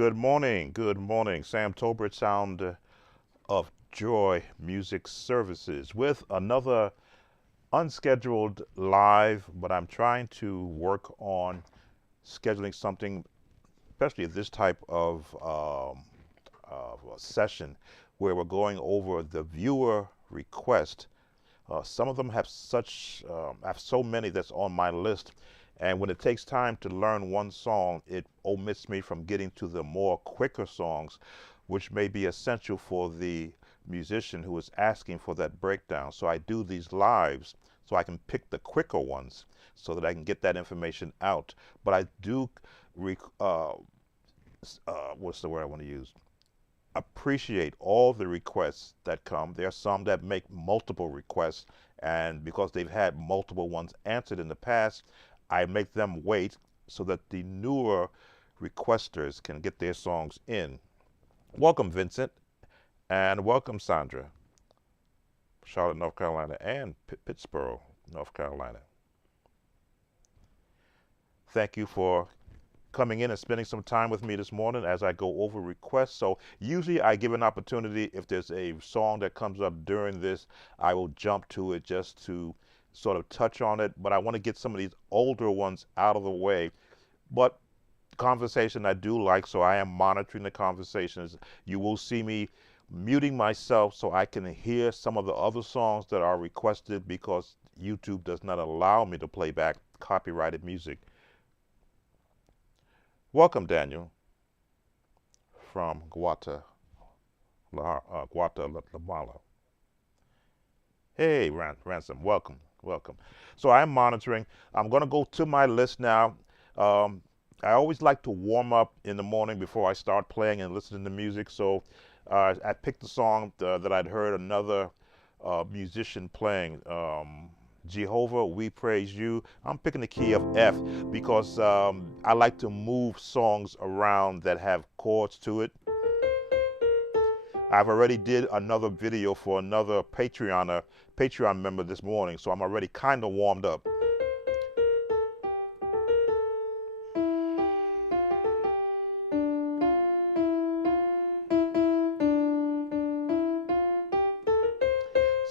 Good morning. Good morning. Sam Tolbert, Sound of Joy Music Services, with another unscheduled live, but I'm trying to work on scheduling something, especially this type of a session where we're going over the viewer request. Some of them have so many that's on my list. And when it takes time to learn one song, it omits me from getting to the more quicker songs, which may be essential for the musician who is asking for that breakdown. So I do these lives so I can pick the quicker ones so that I can get that information out. But I do, what's the word I want to use? Appreciate all the requests that come. There are some that make multiple requests, and because they've had multiple ones answered in the past, I make them wait so that the newer requesters can get their songs in. Welcome, Vincent, and welcome, Sandra, Charlotte, North Carolina, and Pittsburgh, North Carolina. Thank you for coming in and spending some time with me this morning as I go over requests. So usually I give an opportunity, if there's a song that comes up during this, I will jump to it just to sort of touch on it. But I want to get some of these older ones out of the way. But conversation I do like, so I am monitoring the conversations. You will see me muting myself so I can hear some of the other songs that are requested, because YouTube does not allow me to play back copyrighted music. Welcome, Daniel, from Guatemala. Hey, Ransom, welcome, welcome. So I'm monitoring. I'm going to go to my list now. I always like to warm up in the morning before I start playing and listening to music. So I picked a song that I'd heard another musician playing. Jehovah, we praise you. I'm picking the key of F because I like to move songs around that have chords to it. I've already did another video for another Patreon member this morning, so I'm already kind of warmed up.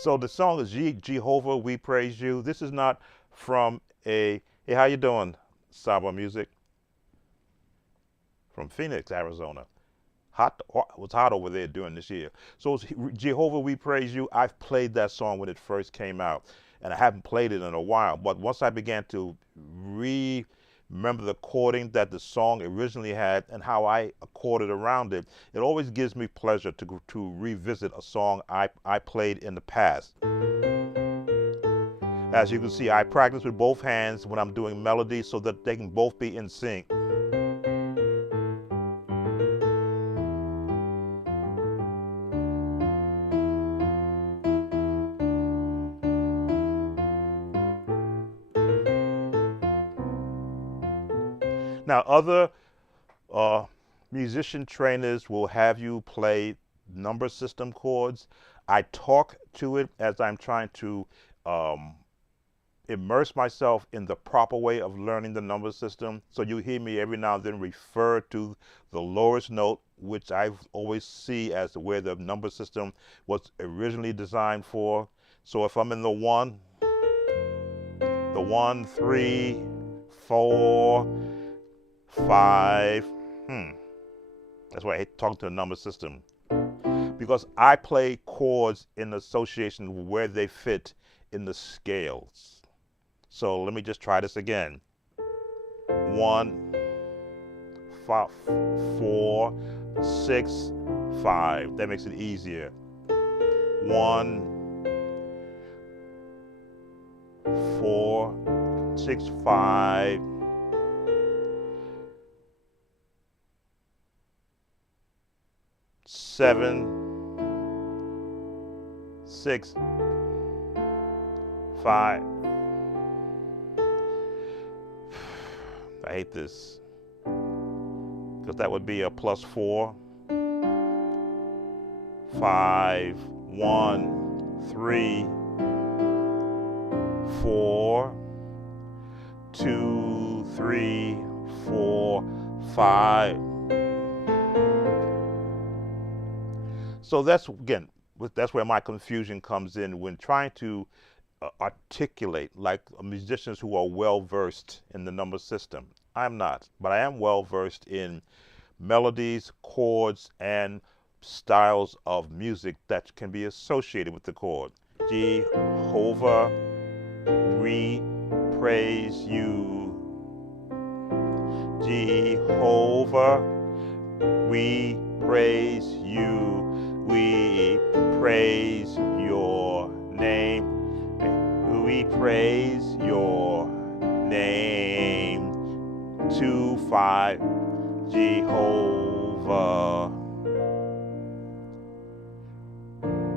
So the song is Jehovah, we praise you. This is not from hey, how you doing, Saba Music? From Phoenix, Arizona. It was hot over there during this year. So it's Jehovah, we praise you. I've played that song when it first came out, and I haven't played it in a while. But once I began to remember the chording that the song originally had and how I chorded around it, it always gives me pleasure to revisit a song I played in the past. As you can see, I practice with both hands when I'm doing melodies so that they can both be in sync. Now, other musician trainers will have you play number system chords. I talk to it as I'm trying to immerse myself in the proper way of learning the number system. So you hear me every now and then refer to the lowest note, which I always see as where the number system was originally designed for. So if I'm in the 1, 3, 4, 5, that's why I hate talking to the number system, because I play chords in association with where they fit in the scales. So let me just try this again. 1, 5, 4, 6, 5. That makes it easier. 1, 4, 6, 5. 7, 6, 5. I hate this, because that would be a +4, 5, 1, 3, 4, 2, 3, 4, 5. So that's again, that's where my confusion comes in when trying to articulate like musicians who are well versed in the number system. I'm not, but I am well versed in melodies, chords, and styles of music that can be associated with the chord. Jehovah, we praise you. Jehovah, we praise you. We praise your name. We praise your name. 2-5. Jehovah,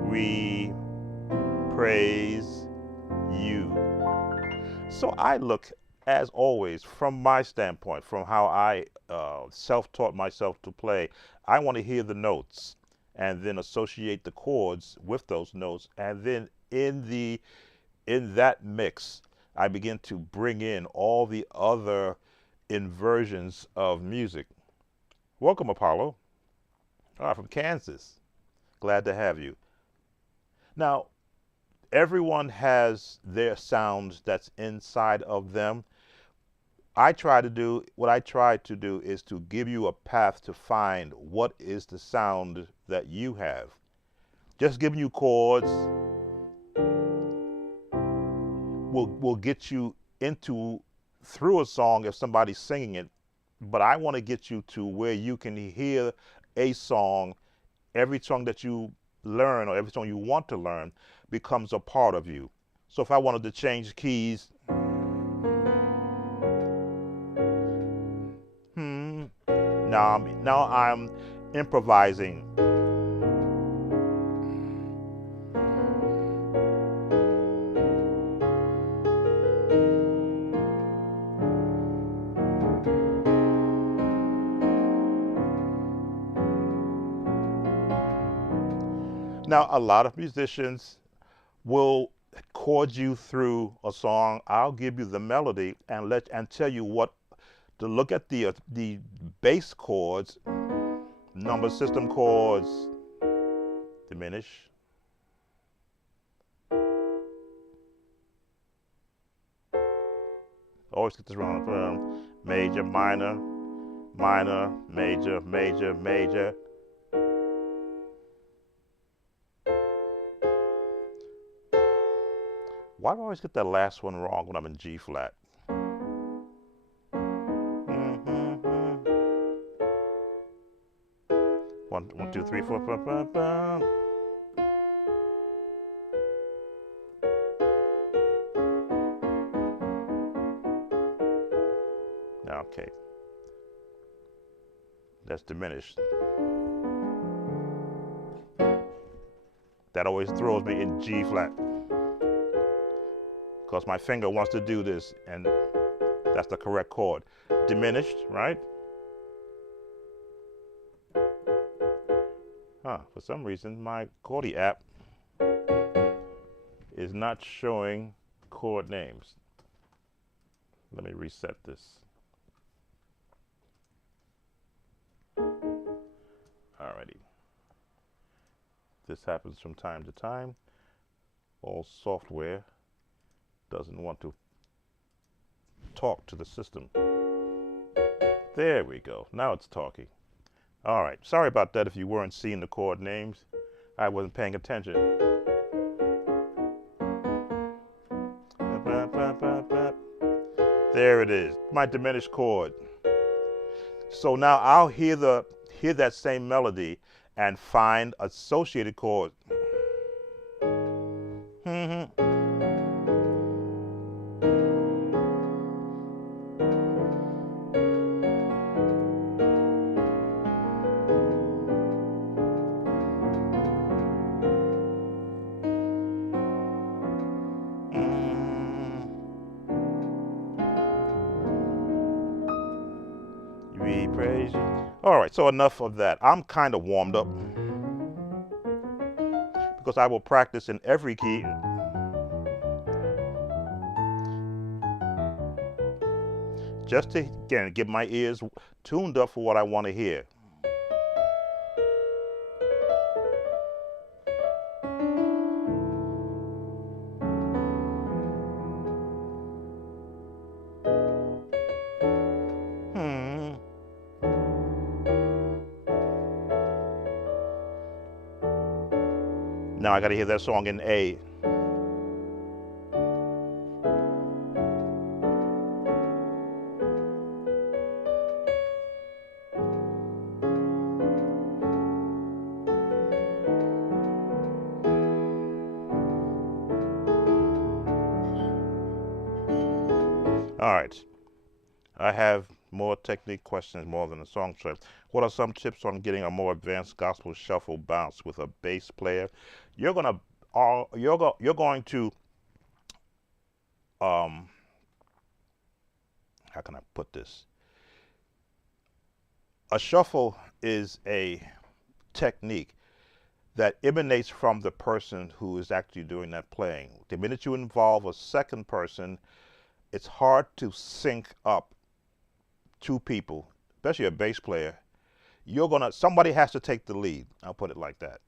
we praise you. So I look, as always, from my standpoint, from how I self-taught myself to play, I want to hear the notes and then associate the chords with those notes, and then in that mix, I begin to bring in all the other inversions of music. Welcome, Apollo. From Kansas. Glad to have you. Now, everyone has their sounds that's inside of them. What I try to do is to give you a path to find what is the sound that you have. Just giving you chords will get you through a song if somebody's singing it, but I want to get you to where you can hear a song. Every song that you learn or every song you want to learn becomes a part of you. So if I wanted to change keys, now I'm improvising. Now, a lot of musicians will chord you through a song. I'll give you the melody and tell you what to look at the bass chords, number system chords, diminish. Always get this wrong. Major, minor, minor, major, major, major. Why do I always get that last one wrong when I'm in G flat? One, 2, 3, 4, 5, 5, 5. Okay, that's diminished. That always throws me in G flat because my finger wants to do this, and that's the correct chord. Diminished, right? For some reason, my chordy app is not showing chord names. Let me reset this. Alrighty. This happens from time to time. All software doesn't want to talk to the system. There we go. Now it's talking. All right. Sorry about that if you weren't seeing the chord names. I wasn't paying attention. There it is. My diminished chord. So now I'll hear that same melody and find associated chords. We praise you. All right, so enough of that. I'm kind of warmed up because I will practice in every key. Just to, again, get my ears tuned up for what I want to hear. Now I got to hear that song in A. All right. I have more technique questions more than a song choice. What are some tips on getting a more advanced gospel shuffle bounce with a bass player? You're gonna you're going to um how can I put this? A shuffle is a technique that emanates from the person who is actually doing that playing. The minute you involve a second person, it's hard to sync up two people, especially a bass player. Somebody has to take the lead. I'll put it like that.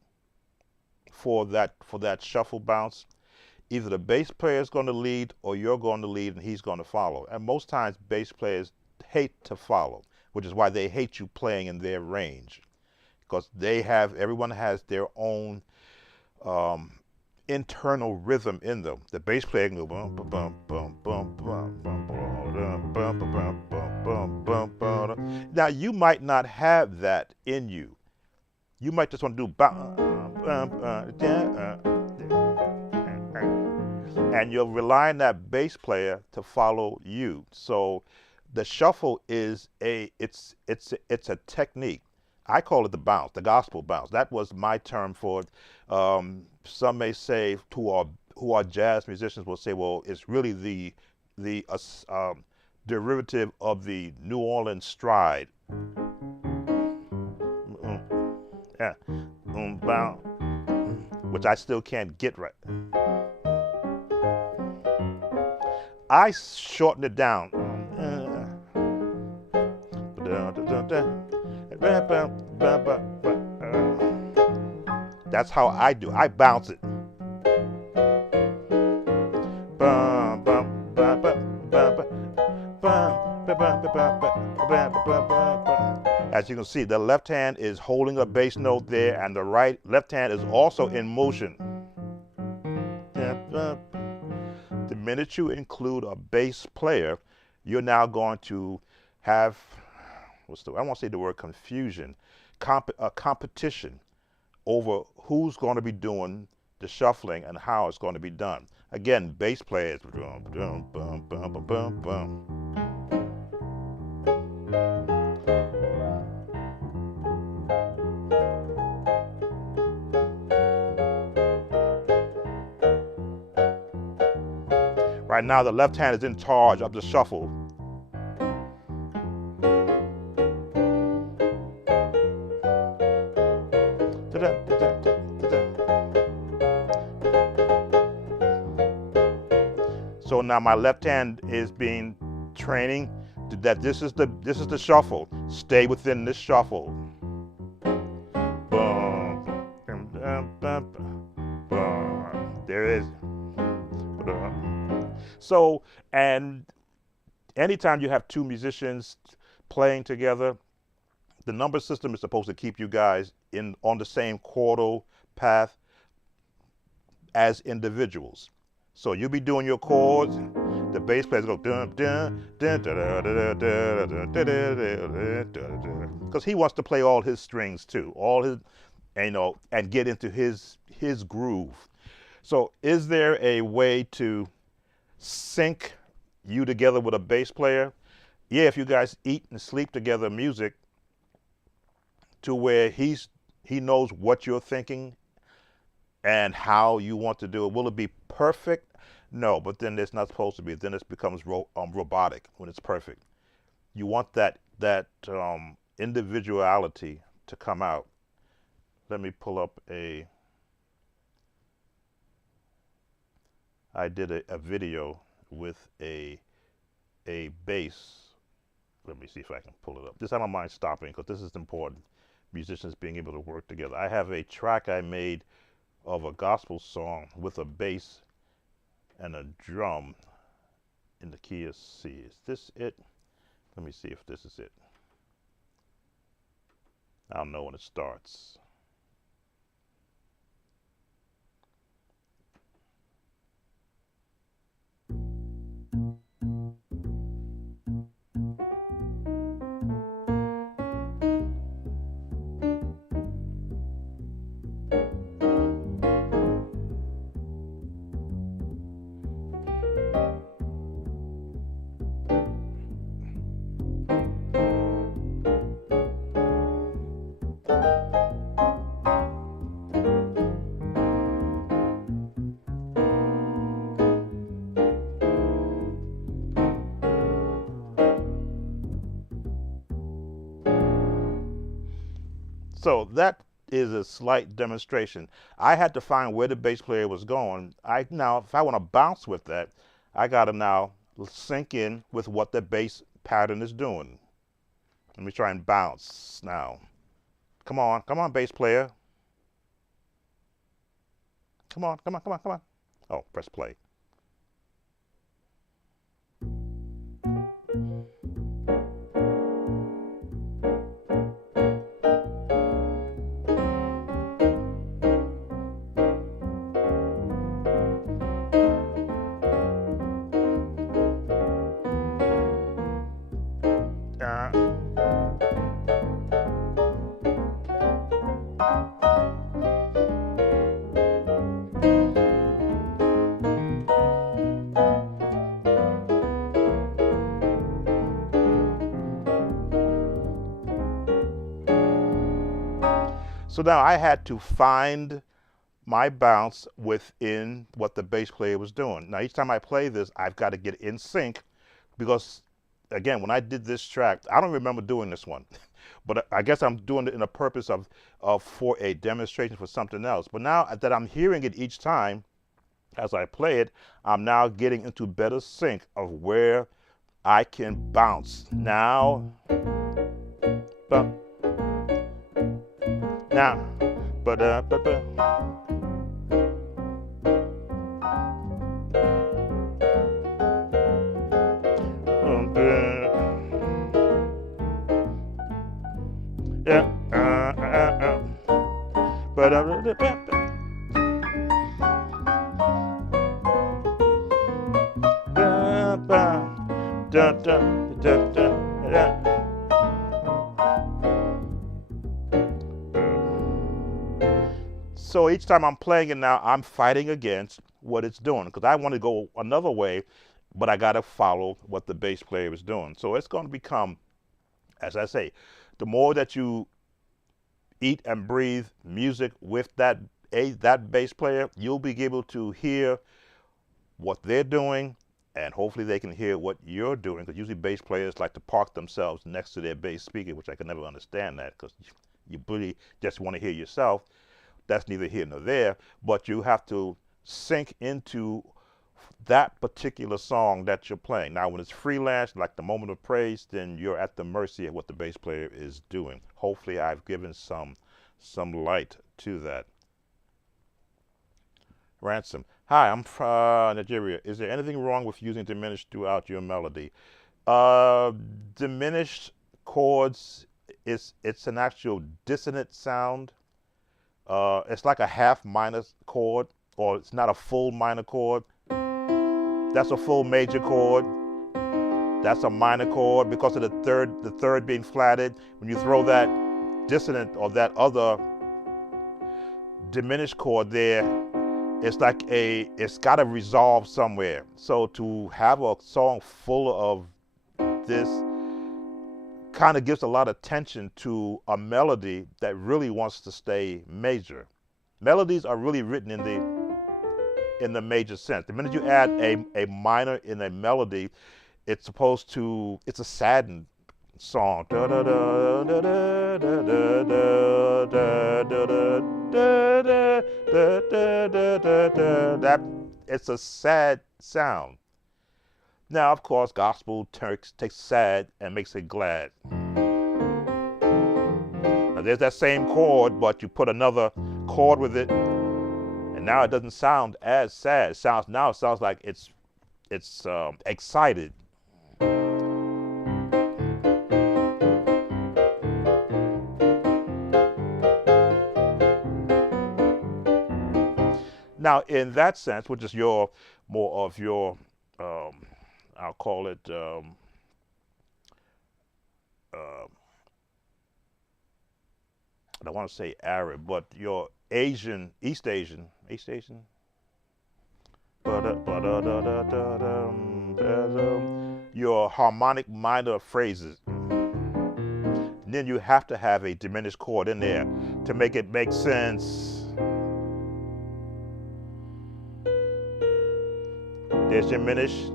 For that shuffle bounce, either the bass player is going to lead or you're going to lead and he's going to follow. And most times bass players hate to follow, which is why they hate you playing in their range, because everyone has their own internal rhythm in them. The bass player can go bum bum bum bum bum bum bum bum bum bum bum bum. Now you might not have that in you. You might just want to do and you'll rely on that bass player to follow you. So the shuffle is it's a technique. I call it the bounce, the gospel bounce. That was my term for it. Some may say who are jazz musicians will say, well, it's really the derivative of the New Orleans stride. Yeah, bounce, which I still can't get right. I shorten it down. That's how I do. I bounce it. As you can see, the left hand is holding a bass note there, and the left hand is also in motion. The minute you include a bass player, you're now going to have, I won't say the word confusion, a competition over who's going to be doing the shuffling and how it's going to be done. Again, bass players. Right now, the left hand is in charge of the shuffle. So now my left hand is being training that this is the shuffle. Stay within this shuffle. There is. So, and anytime you have two musicians playing together, the number system is supposed to keep you guys on the same chordal path as individuals. So you'll be doing your chords, the bass players go dun dun dun because he wants to play all his strings too, all his, and get into his groove. So is there a way to sync you together with a bass player? Yeah, if you guys eat and sleep together music to where he knows what you're thinking and how you want to do it. Will it be perfect? No, but then it's not supposed to be. Then it becomes robotic when it's perfect. You want that individuality to come out. Let me pull up I did a video with a bass. Let me see if I can pull it up. This I don't mind stopping because this is important. Musicians being able to work together. I have a track I made of a gospel song with a bass and a drum in the key of C. Is this it? Let me see if this is it. I'll know when it starts. So that is a slight demonstration. I had to find where the bass player was going. I now, if I want to bounce with that, I got to now sync in with what the bass pattern is doing. Let me try and bounce now. Come on, bass player. Come on, come on, come on, come on. Oh, press play. So now I had to find my bounce within what the bass player was doing. Now each time I play this, I've got to get in sync because, again, when I did this track, I don't remember doing this one, but I guess I'm doing it in a purpose of for a demonstration for something else. But now that I'm hearing it each time as I play it, I'm now getting into better sync of where I can bounce. Now, now, yeah, So each time I'm playing it now, I'm fighting against what it's doing because I want to go another way, but I got to follow what the bass player is doing. So it's going to become, as I say, the more that you eat and breathe music with that bass player, you'll be able to hear what they're doing, and hopefully they can hear what you're doing. Because usually bass players like to park themselves next to their bass speaker, which I can never understand that because you really just want to hear yourself. That's neither here nor there, but you have to sink into that particular song that you're playing. Now, when it's freelance, like the Moment of Praise, then you're at the mercy of what the bass player is doing. Hopefully, I've given some light to that. Ransom. Hi, I'm from Nigeria. Is there anything wrong with using diminished throughout your melody? Diminished chords, it's an actual dissonant sound. It's like a half minor chord, or it's not a full minor chord. That's a full major chord. That's a minor chord because of the third being flatted. When you throw that dissonant or that other diminished chord there, it's like it's got to resolve somewhere. So to have a song full of this kind of gives a lot of attention to a melody that really wants to stay major. Melodies are really written in the major sense. The minute you add a minor in a melody, it's a saddened song. That it's a sad sound. Now, of course, gospel takes sad and makes it glad. Now, there's that same chord, but you put another chord with it, and now it doesn't sound as sad. It sounds like it's excited. Now, in that sense, which is more of your, I'll call it, I don't want to say Arab, but your East Asian. your harmonic minor phrases. Then you have to have a diminished chord in there to make it make sense. There's diminished.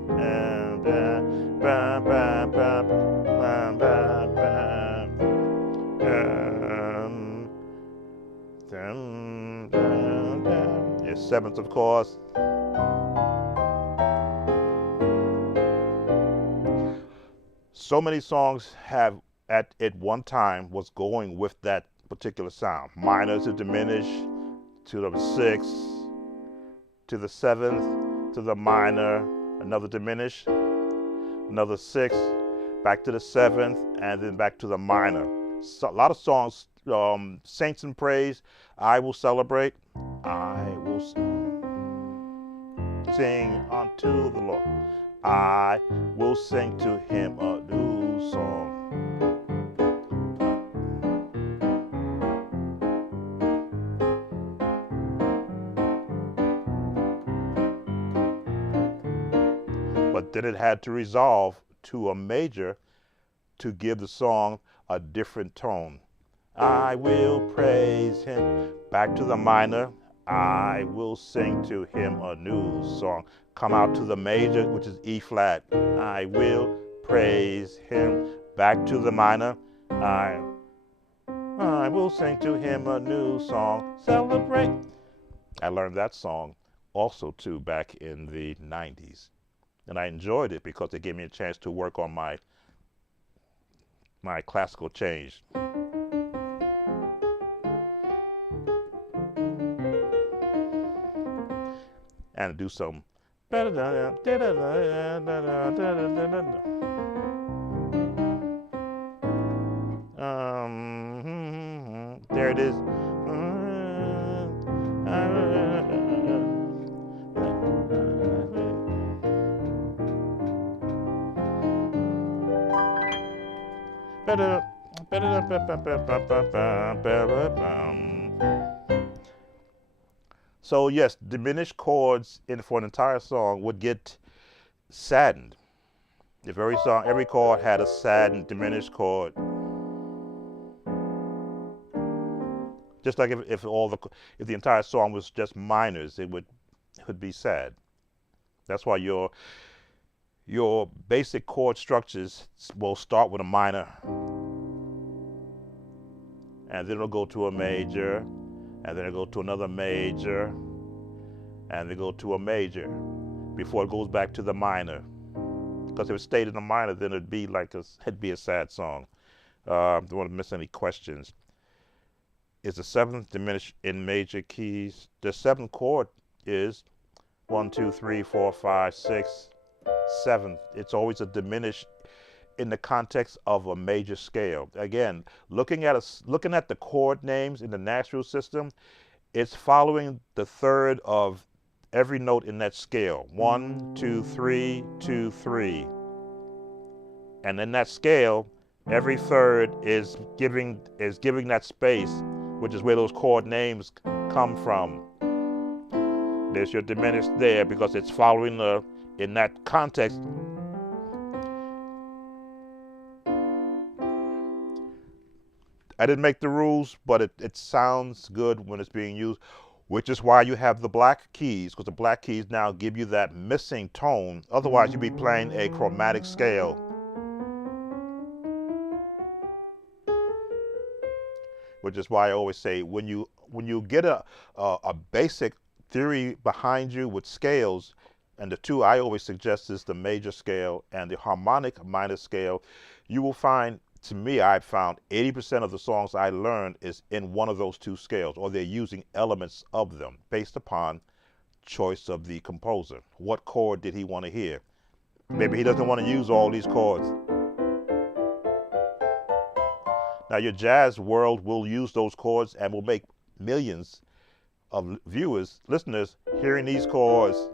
There's sevenths, of course. So many songs have at one time was going with that particular sound. Minor to diminish, to the sixth, to the seventh, to the minor, another diminish, another sixth, back to the seventh, and then back to the minor. So, a lot of songs, Saints in Praise, I Will Celebrate, I will sing unto the Lord. I will sing to him a new song. But then it had to resolve to a major to give the song a different tone. I will praise him. Back to the minor. I will sing to him a new song. Come out to the major, which is E flat. I will praise him. Back to the minor. I will sing to him a new song. Celebrate. I learned that song also too back in the 90s. And I enjoyed it because it gave me a chance to work on my classical change. And do some. There it is. So yes, diminished chords for an entire song would get saddened. If every chord had a saddened, diminished chord. Just like if the entire song was just minors, it would be sad. That's why your basic chord structures will start with a minor, and then it'll go to a major, and then it'll go to another major, and then go to a major before it goes back to the minor. Because if it stayed in the minor, then it'd be a sad song. Don't want to miss any questions. Is the seventh diminished in major keys? The seventh chord is 1, 2, 3, 4, 5, 6, 7. It's always a diminished in the context of a major scale. Again, looking at the chord names in the natural system, it's following the third of every note in that scale. 1, 2, 3, 2, 3. And in that scale, every third is giving that space, which is where those chord names come from. There's your diminished there because it's following in that context. I didn't make the rules, but it sounds good when it's being used, which is why you have the black keys, because the black keys now give you that missing tone. Otherwise, you'd be playing a chromatic scale. Which is why I always say when you get a basic theory behind you with scales, and the two I always suggest is the major scale and the harmonic minor scale, you will find, to me, I've found 80% of the songs I learned is in one of those two scales, or they're using elements of them based upon choice of the composer. What chord did he want to hear? Maybe he doesn't want to use all these chords. Now your jazz world will use those chords and will make millions of listeners hearing these chords.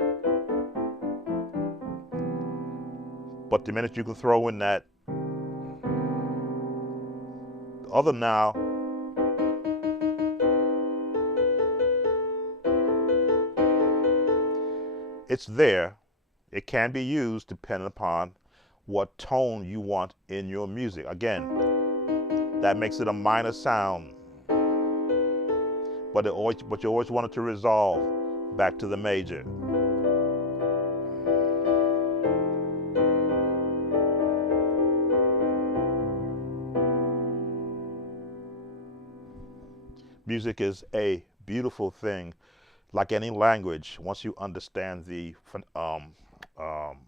But the minute you can throw in that other now, it's there. It can be used depending upon what tone you want in your music. Again, that makes it a minor sound, but you always want it to resolve back to the major. Music is a beautiful thing, like any language. Once you understand the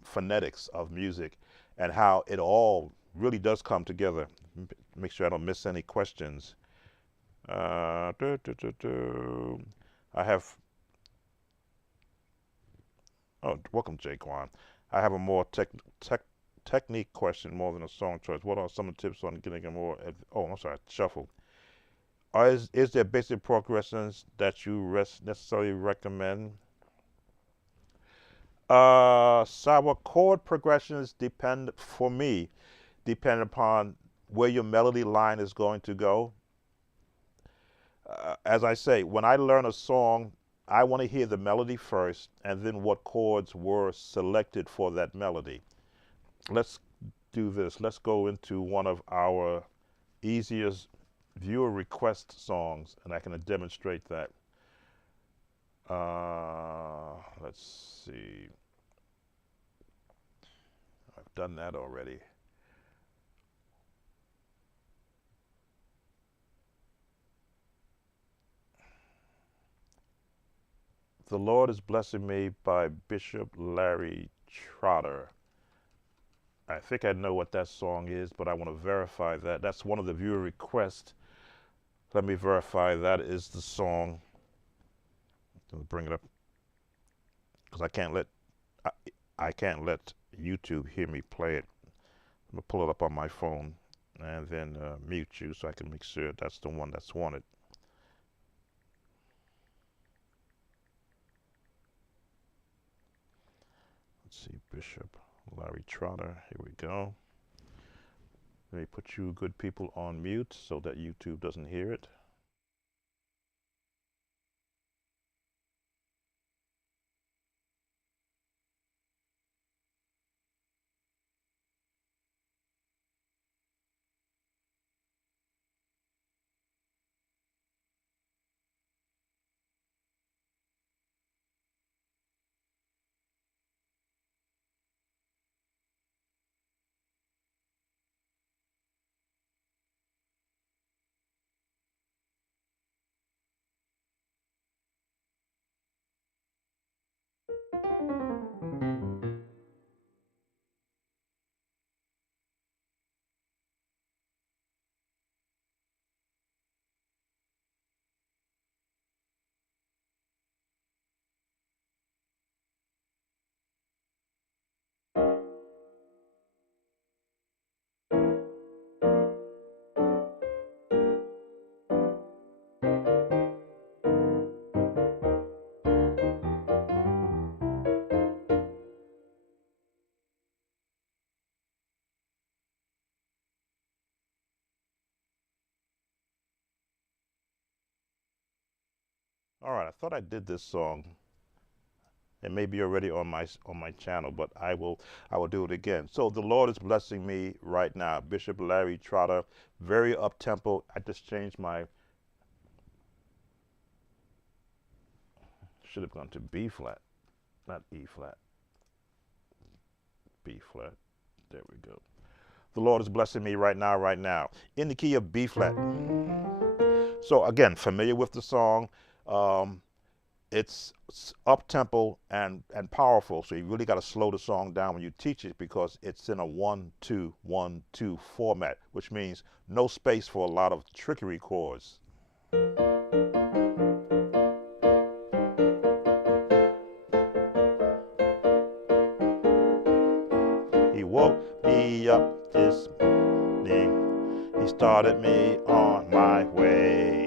phonetics of music and how it all really does come together. Make sure I don't miss any questions. I have. Oh, welcome, Jaquan. I have a more technique question more than a song choice. What are some of the tips on getting a more? Oh, I'm sorry, shuffle. Is there basic progressions that you necessarily recommend? So chord progressions depend, for me, depend upon where your melody line is going to go. As I say, when I learn a song, I want to hear the melody first and then what chords were selected for that melody. Let's do this. Let's go into one of our easiest viewer request songs, and I can demonstrate that. Let's see. I've done that already. The Lord is Blessing Me by Bishop Larry Trotter. I think I know what that song is, but I want to verify that. That's one of the viewer requests. Let me verify that is the song. Let me bring it up because I can't let YouTube hear me play it. I'm gonna pull it up on my phone and then mute you so I can make sure that's the one that's wanted. Let's see, Bishop Larry Trotter. Here we go. Let me put you good people on mute so that YouTube doesn't hear it. All right, I thought I did this song. It may be already on my channel, but I will do it again. So the Lord is blessing me right now. Bishop Larry Trotter, very up tempo. I just changed my. Should have gone to B flat, not E flat. B flat. There we go. The Lord is blessing me right now, in the key of B flat. So again, familiar with the song. It's up tempo and powerful, so you really got to slow the song down when you teach it because it's in a 1-2-1-2 format, which means no space for a lot of trickery chords. He woke me up this morning. He started me on my way.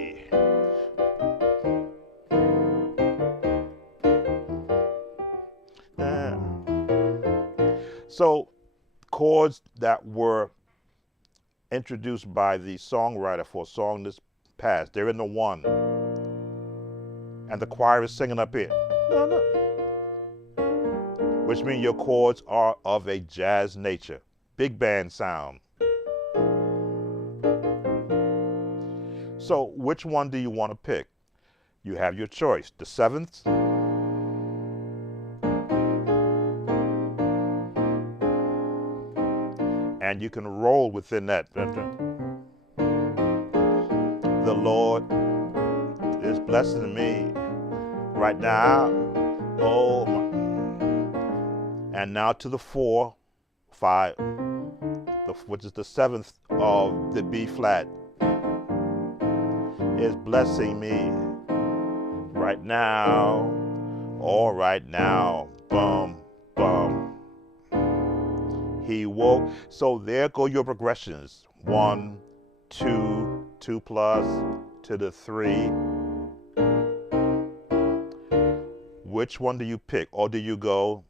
So chords that were introduced by the songwriter for a song this past, they're in the 1. And the choir is singing up here. No, no. which means your chords are of a jazz nature. Big band sound. So which one do you want to pick? You have your choice. The seventh, and you can roll within that. The Lord is blessing me right now. Oh, and now to the 4, 5, which is the seventh of the B flat, is blessing me right now. All right now, bum, bum. He woke. So there go your progressions. 1, 2, 2 plus to the 3. Which one do you pick? Or do you go,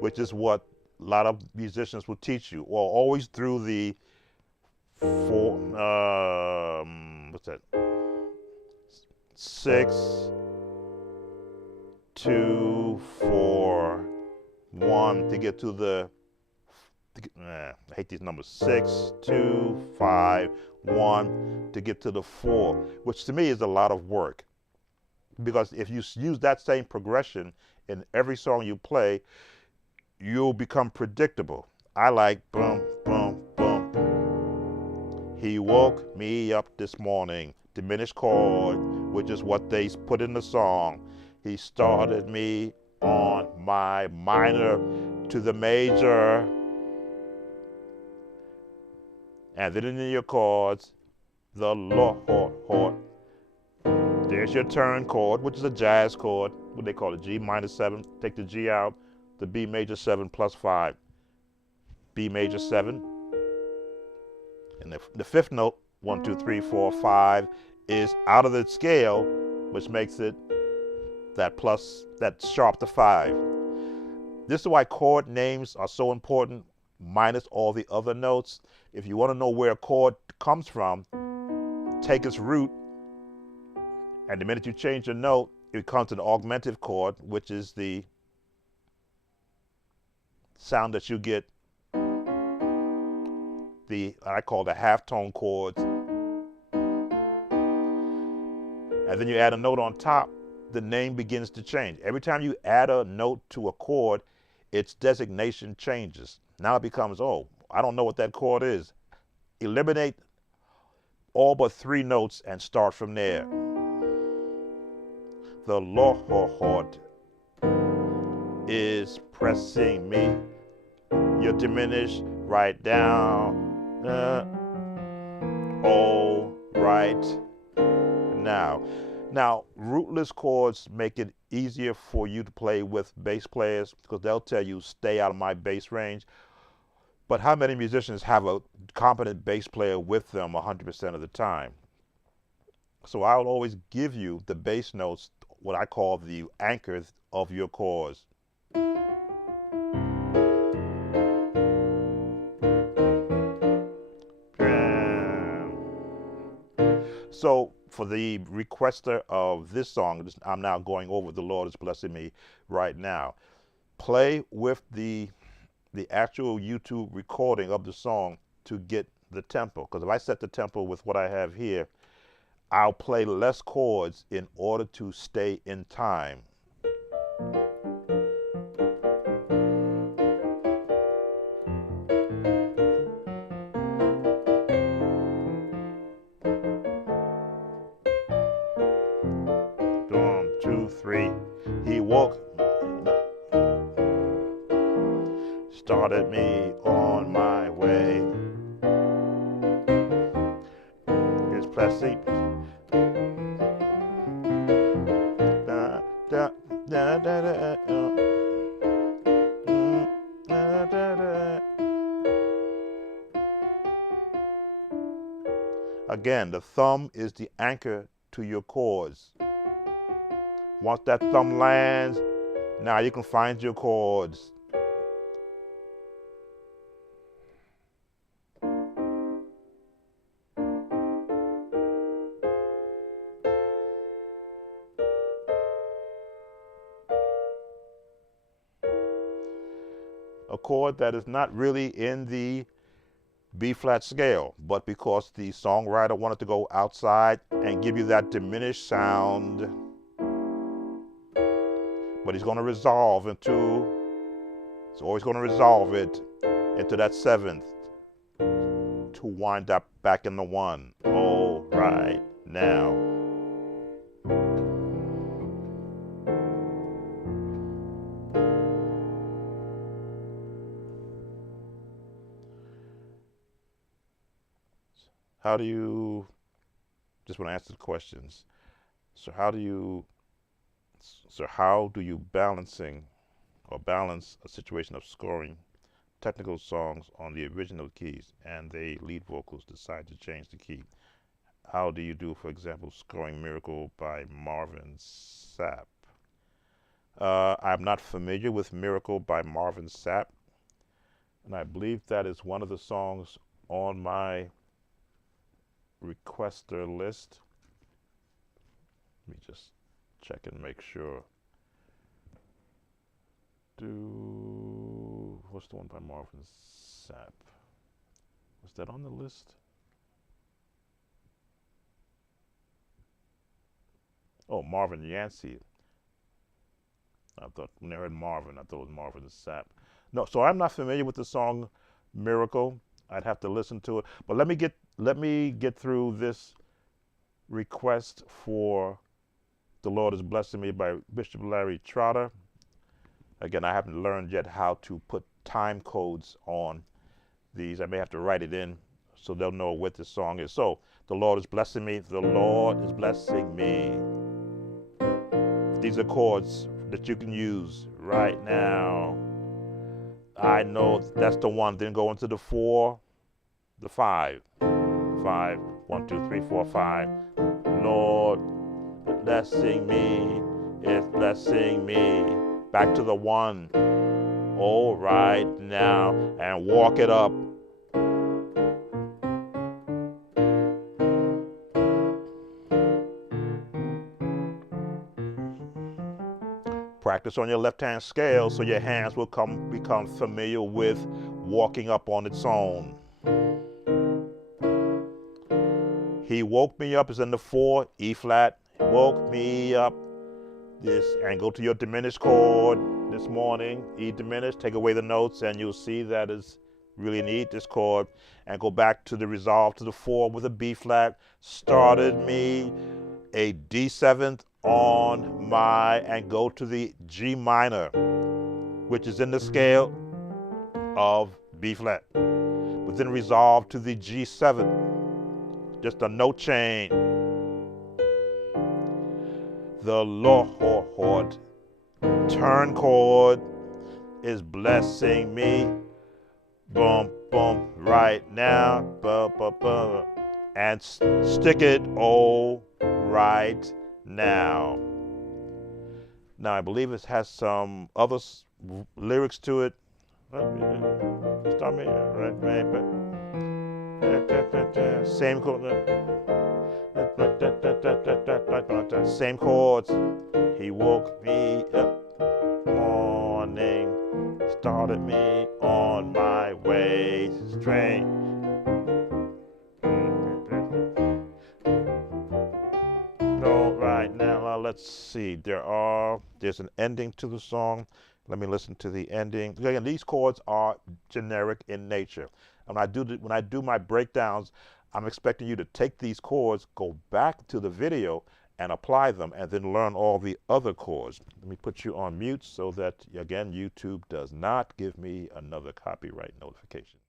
which is what a lot of musicians will teach you, or always through the 4, what's that? 6, 2, 4, 1 to get to the, I hate these numbers, 6, 2, 5, 1 to get to the 4, which to me is a lot of work. Because if you use that same progression in every song you play, you'll become predictable. I like bum, bum, bum. He woke me up this morning. Diminished chord, which is what they put in the song. He started me on my minor to the major. And then in your chords, the Lord. There's your turn chord, which is a jazz chord. What they call it, G minor 7. Take the G out, the B major 7 plus 5. B major 7. And the fifth note, 1, 2, 3, 4, 5, is out of the scale, which makes it that plus, that sharp to 5. This is why chord names are so important, minus all the other notes. If you want to know where a chord comes from, take its root, and the minute you change a note, it becomes an augmented chord, which is the sound that you get, I call the halftone chords. And then you add a note on top, the name begins to change. Every time you add a note to a chord, its designation changes. Now it becomes, oh, I don't know what that chord is. Eliminate all but 3 notes and start from there. The Lord is pressing me. You're diminished right down. All right now. Now, rootless chords make it easier for you to play with bass players because they'll tell you, stay out of my bass range. But how many musicians have a competent bass player with them 100% of the time? So I'll always give you the bass notes, what I call the anchors of your chords. So for the requester of this song, I'm now going over The Lord is Blessing Me right now. Play with the actual YouTube recording of the song to get the tempo. Because if I set the tempo with what I have here, I'll play less chords in order to stay in time. One, 2, 3. He woke, started me on my way. His blessing. Again, the thumb is the anchor to your chords. Once that thumb lands, now you can find your chords. a chord that is not really in the B flat scale, but because the songwriter wanted to go outside and give you that diminished sound, but he's going to resolve into, it's always going to resolve it into that seventh to wind up back in the one. All right now. How do you, just want to answer the questions. So how do you balance a situation of scoring technical songs on the original keys and the lead vocals decide to change the key? How do you do, for example, scoring Miracle by Marvin Sapp? I'm not familiar with Miracle by Marvin Sapp, and I believe that is one of the songs on my requester list. Let me just check and make sure. What's the one by Marvin Sapp? Was that on the list? Oh, Marvin Yancey. I thought, when I heard Marvin, I thought it was Marvin Sapp. No, so I'm not familiar with the song Miracle. I'd have to listen to it. But let me get through this request for The Lord Is Blessing Me by Bishop Larry Trotter. Again, I haven't learned yet how to put time codes on these. I may have to write it in so they'll know what this song is. So, The Lord Is Blessing Me, The Lord Is Blessing Me. These are chords that you can use right now. I know that's the one. Then go into the 4, the 5. 5, 1, 2, 3, 4, 5. Lord, blessing me is blessing me. Back to the 1. All right now, and walk it up. Practice on your left-hand scale so your hands will become familiar with walking up on its own. He woke me up is in the 4, E flat. Woke me up. This, and go to your diminished chord this morning, E diminished. Take away the notes and you'll see that is really neat, this chord. And go back to the resolve to the 4 with a B flat. Started me a D7th on my, and go to the G minor, which is in the scale of B flat. But then resolve to the G7, just a note change. The Lord turn chord is blessing me, bum bum right now, bum bum bum, and stick it all right now. Now I believe it has some other lyrics to it. Start me right, same chord. Same chords. He woke me up morning, started me on my way straight. No, right now, let's see. There's an ending to the song. Let me listen to the ending. Again, these chords are generic in nature. When I do my breakdowns, I'm expecting you to take these chords, go back to the video, and apply them, and then learn all the other chords. Let me put you on mute so that, again, YouTube does not give me another copyright notification.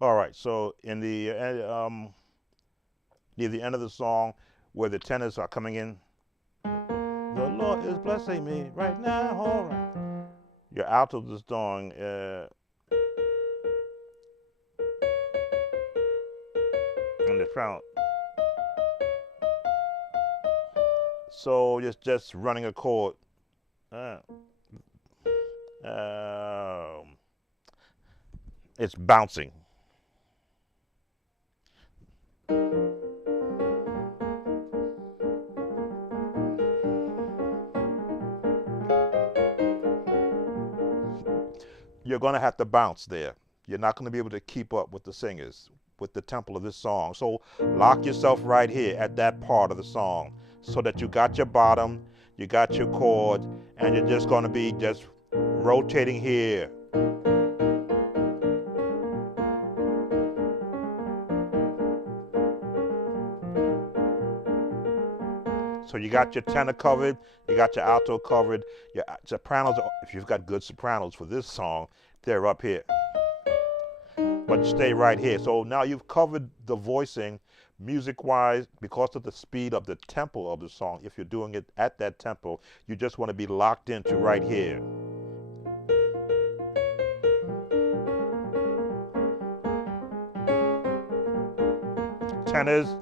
All right. So in the near the end of the song, where the tenors are coming in, the Lord is blessing me right now. All right. Your alto is doing and the sound. So it's just running a chord. Uh, um, it's bouncing. You're going to have to bounce there. You're not going to be able to keep up with the singers, with the tempo of this song. So lock yourself right here at that part of the song so that you got your bottom, you got your chord, and you're just going to be just rotating here. So you got your tenor covered, you got your alto covered, your sopranos, if you've got good sopranos for this song, they're up here. But stay right here. So now you've covered the voicing music-wise because of the speed of the tempo of the song. If you're doing it at that tempo, you just want to be locked into right here. Tenors,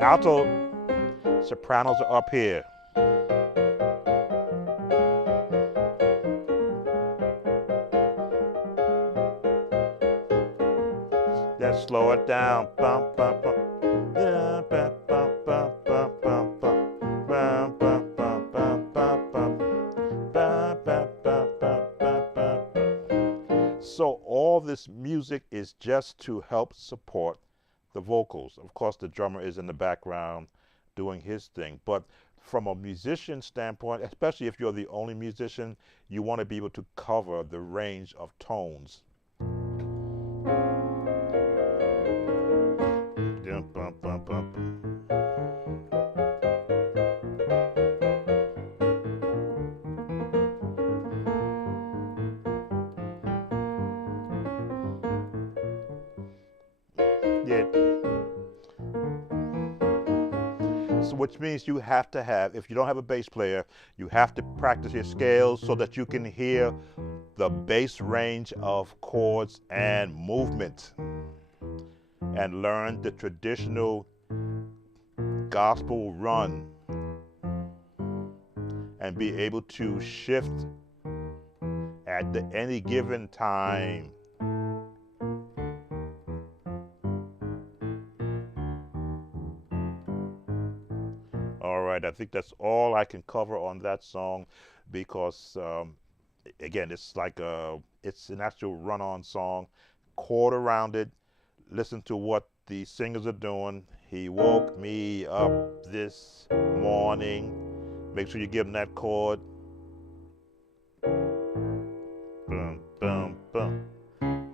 alto, sopranos are up here. Then slow it down. Bum, bum, bum. Yeah, bum, bum, bum, bum, bum, bum. Bum, bum, bum, bum, bum, bum. Bum, bum, bum, bum, bum, bum, bum. So all this music is just to help support the vocals. Of course, the drummer is in the background doing his thing. But from a musician standpoint, especially if you're the only musician, you want to be able to cover the range of tones. Yeah. So which means you have to have, if you don't have a bass player, you have to practice your scales so that you can hear the bass range of chords and movement and learn the traditional gospel run and be able to shift at any given time. All right, I think that's all I can cover on that song because again, it's an actual run-on song, chord around it. Listen to what the singers are doing. He woke me up this morning. Make sure you give him that chord. Boom, boom, boom.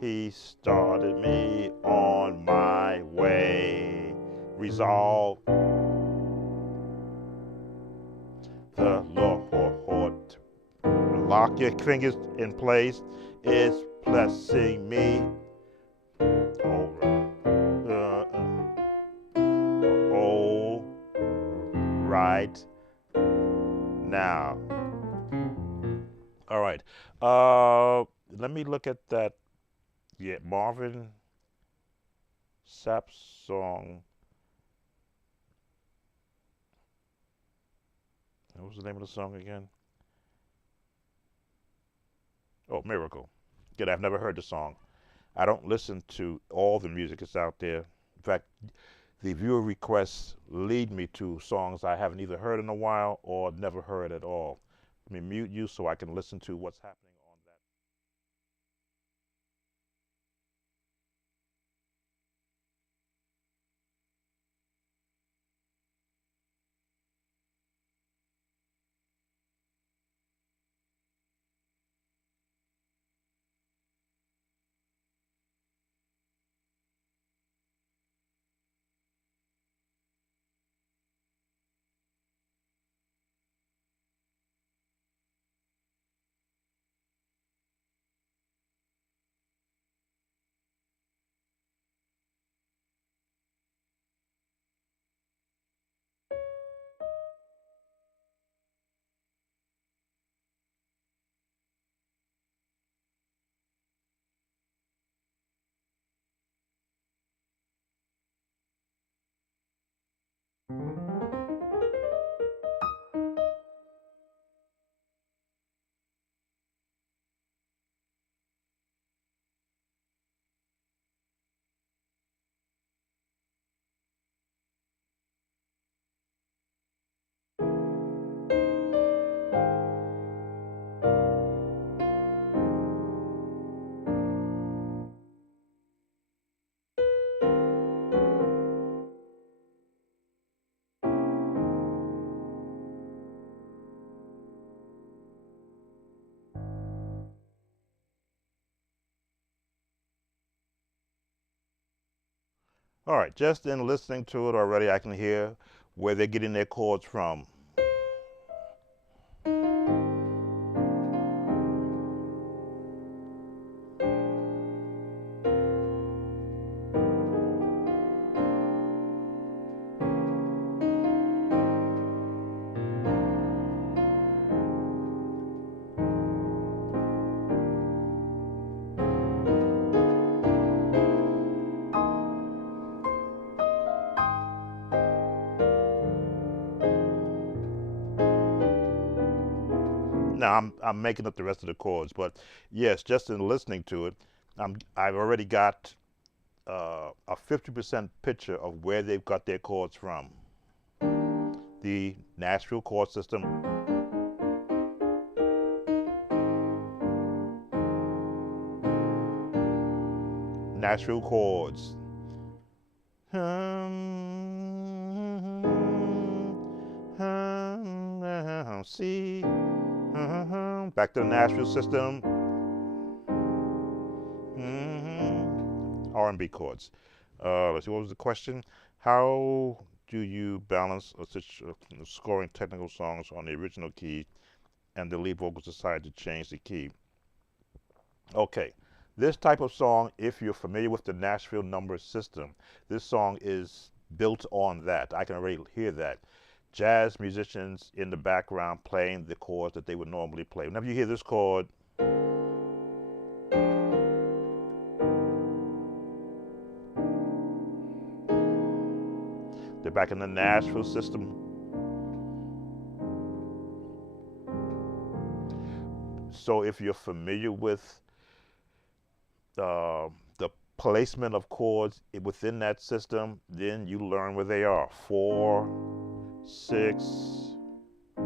He started me on my way. Resolve the Lord. Lock your fingers in place. It's blessing me. Oh, right now. All right. Let me look at that. Yeah, Marvin Sapp's song. What was the name of the song again? Oh, Miracle. Good. I've never heard the song. I don't listen to all the music that's out there. In fact, the viewer requests lead me to songs I haven't either heard in a while or never heard at all. Let me mute you so I can listen to what's happening on that. All right, just in listening to it already, I can hear where they're getting their chords from. Now I'm making up the rest of the chords, but yes, just in listening to it, I've already got a 50% picture of where they've got their chords from. The Nashville chord system, Nashville chords. See, back to the Nashville system. R&B chords. Let's see, what was the question? How do you balance scoring technical songs on the original key and the lead vocals decide to change the key? Okay, this type of song, if you're familiar with the Nashville number system, this song is built on that. I can already hear that. Jazz musicians in the background playing the chords that they would normally play. Whenever you hear this chord, they're back in the Nashville system. So if you're familiar with the placement of chords within that system, then you learn where they are. 4, 6,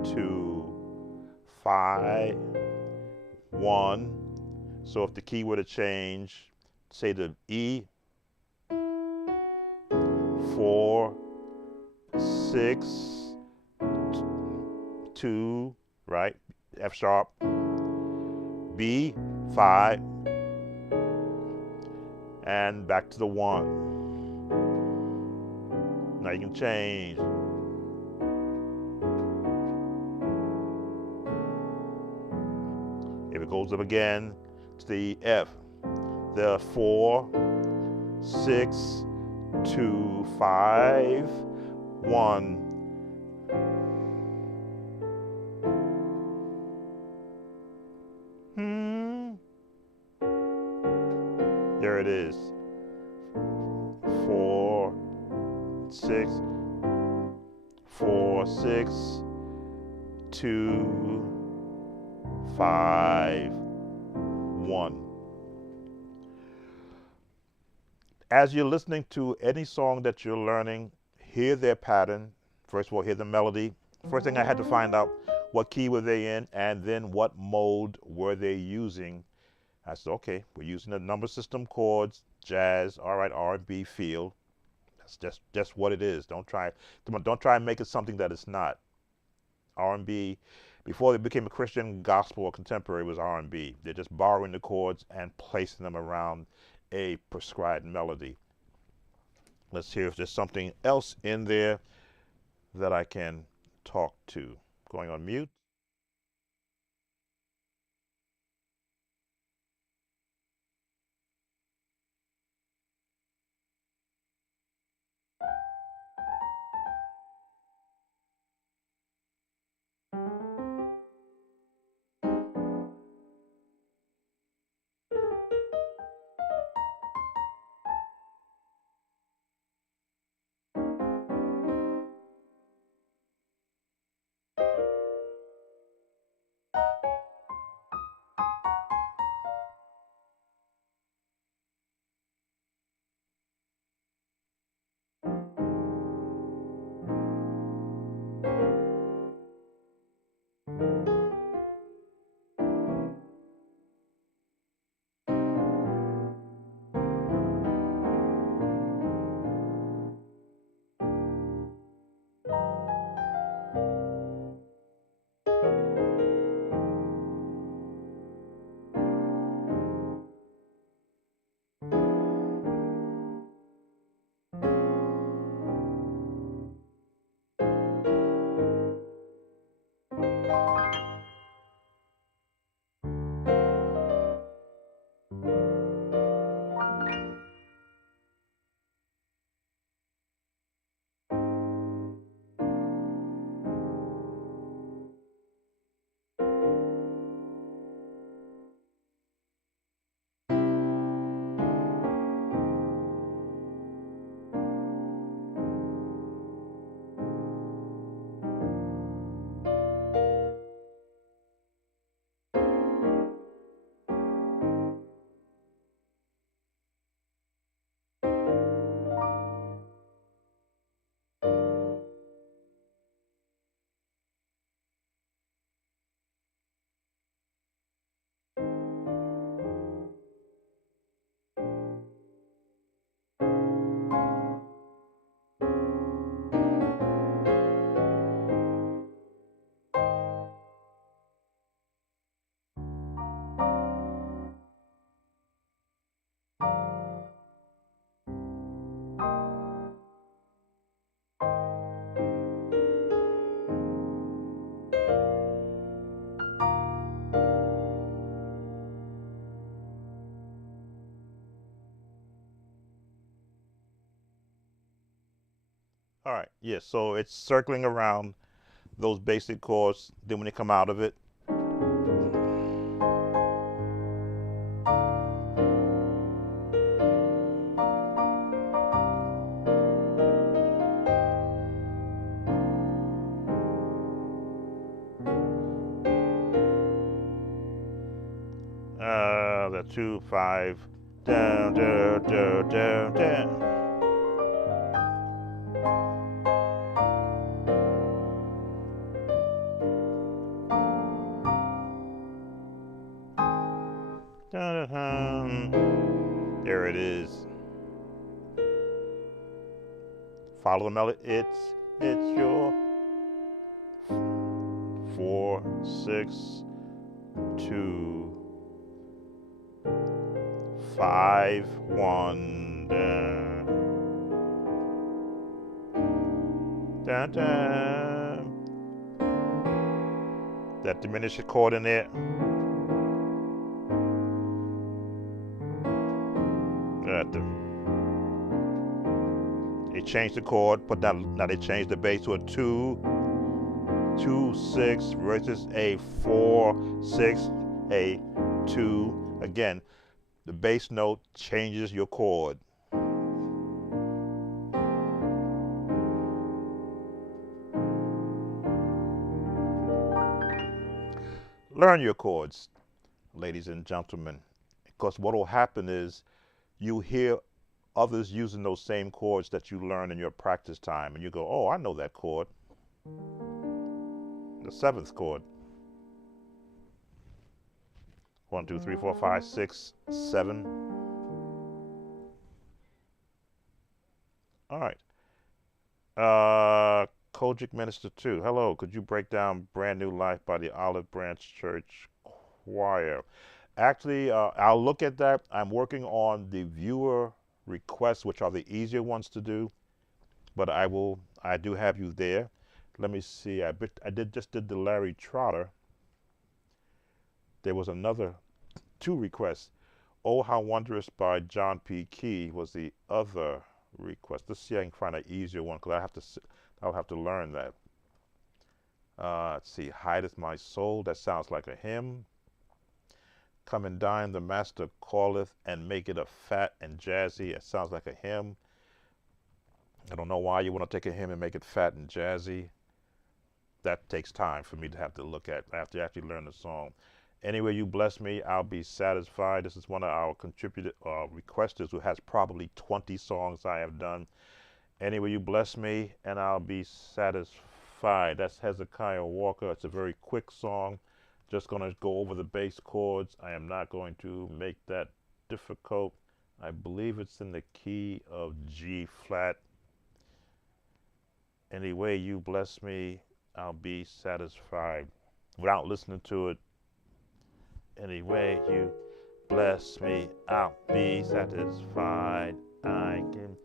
2, 5, 1. So if the key were to change, say to E, 4, 6, 2, right? F sharp, B, 5, and back to the 1. Now you can change. If it goes up again to the F, the 4, 6, 2, 5, 1. There it is. 4, 6, 4, 6, 2, 5, 1. As you're listening to any song that you're learning, hear their pattern. First of all, hear the melody. First thing I had to find out, what key were they in, and then what mode were they using. I said, okay, we're using the number system chords, jazz, all right, R&B feel. That's just what it is. Don't try and make it something that it's not. R&B, before they became a Christian gospel or contemporary, was R&B. They're just borrowing the chords and placing them around a prescribed melody. Let's hear if there's something else in there that I can talk to. Going on mute. All right. Yeah. So it's circling around those basic chords. Then when you come out of it, the 2 5 down down down down down. Dun, dun, dun. There it is. Follow the melody. It's your 4 6 2 5 1 dun, dun, dun. That diminished chord in there. They changed the chord, but now they changed the bass to a 2 2 6 versus a 4 6 a 2. Again, the bass note changes your chord. Learn your chords, ladies and gentlemen, because what will happen is you hear others using those same chords that you learn in your practice time, and you go, oh, I know that chord. The seventh chord. 1 2 3 4 5 6 7. All right. Kojic Minister 2. Hello, could you break down Brand New Life by the Olive Branch Church Choir? Actually, I'll look at that. I'm working on the viewer requests, which are the easier ones to do, but I do have you there. Let me see. I just did the Larry Trotter. There was another 2 requests. Oh, How Wondrous by John P. Key was the other request. Let's see if I can find an easier one, because I'll have to learn that. Let's see. Hideth My Soul. That sounds like a hymn. Come and Dine, the Master Calleth, and Make It a Fat and Jazzy. It sounds like a hymn. I don't know why you want to take a hymn and make it fat and jazzy. That takes time for me to have to look at. I have to actually learn the song. Anyway, you bless me, I'll be satisfied. This is one of our contributed requesters who has probably 20 songs I have done. Anyway, you bless me and I'll be satisfied. That's Hezekiah Walker. It's a very quick song. Just going to go over the bass chords. I am not going to make that difficult. I believe it's in the key of G flat. Anyway, you bless me, I'll be satisfied. Without listening to it. Anyway, you bless me, I'll be satisfied. I can.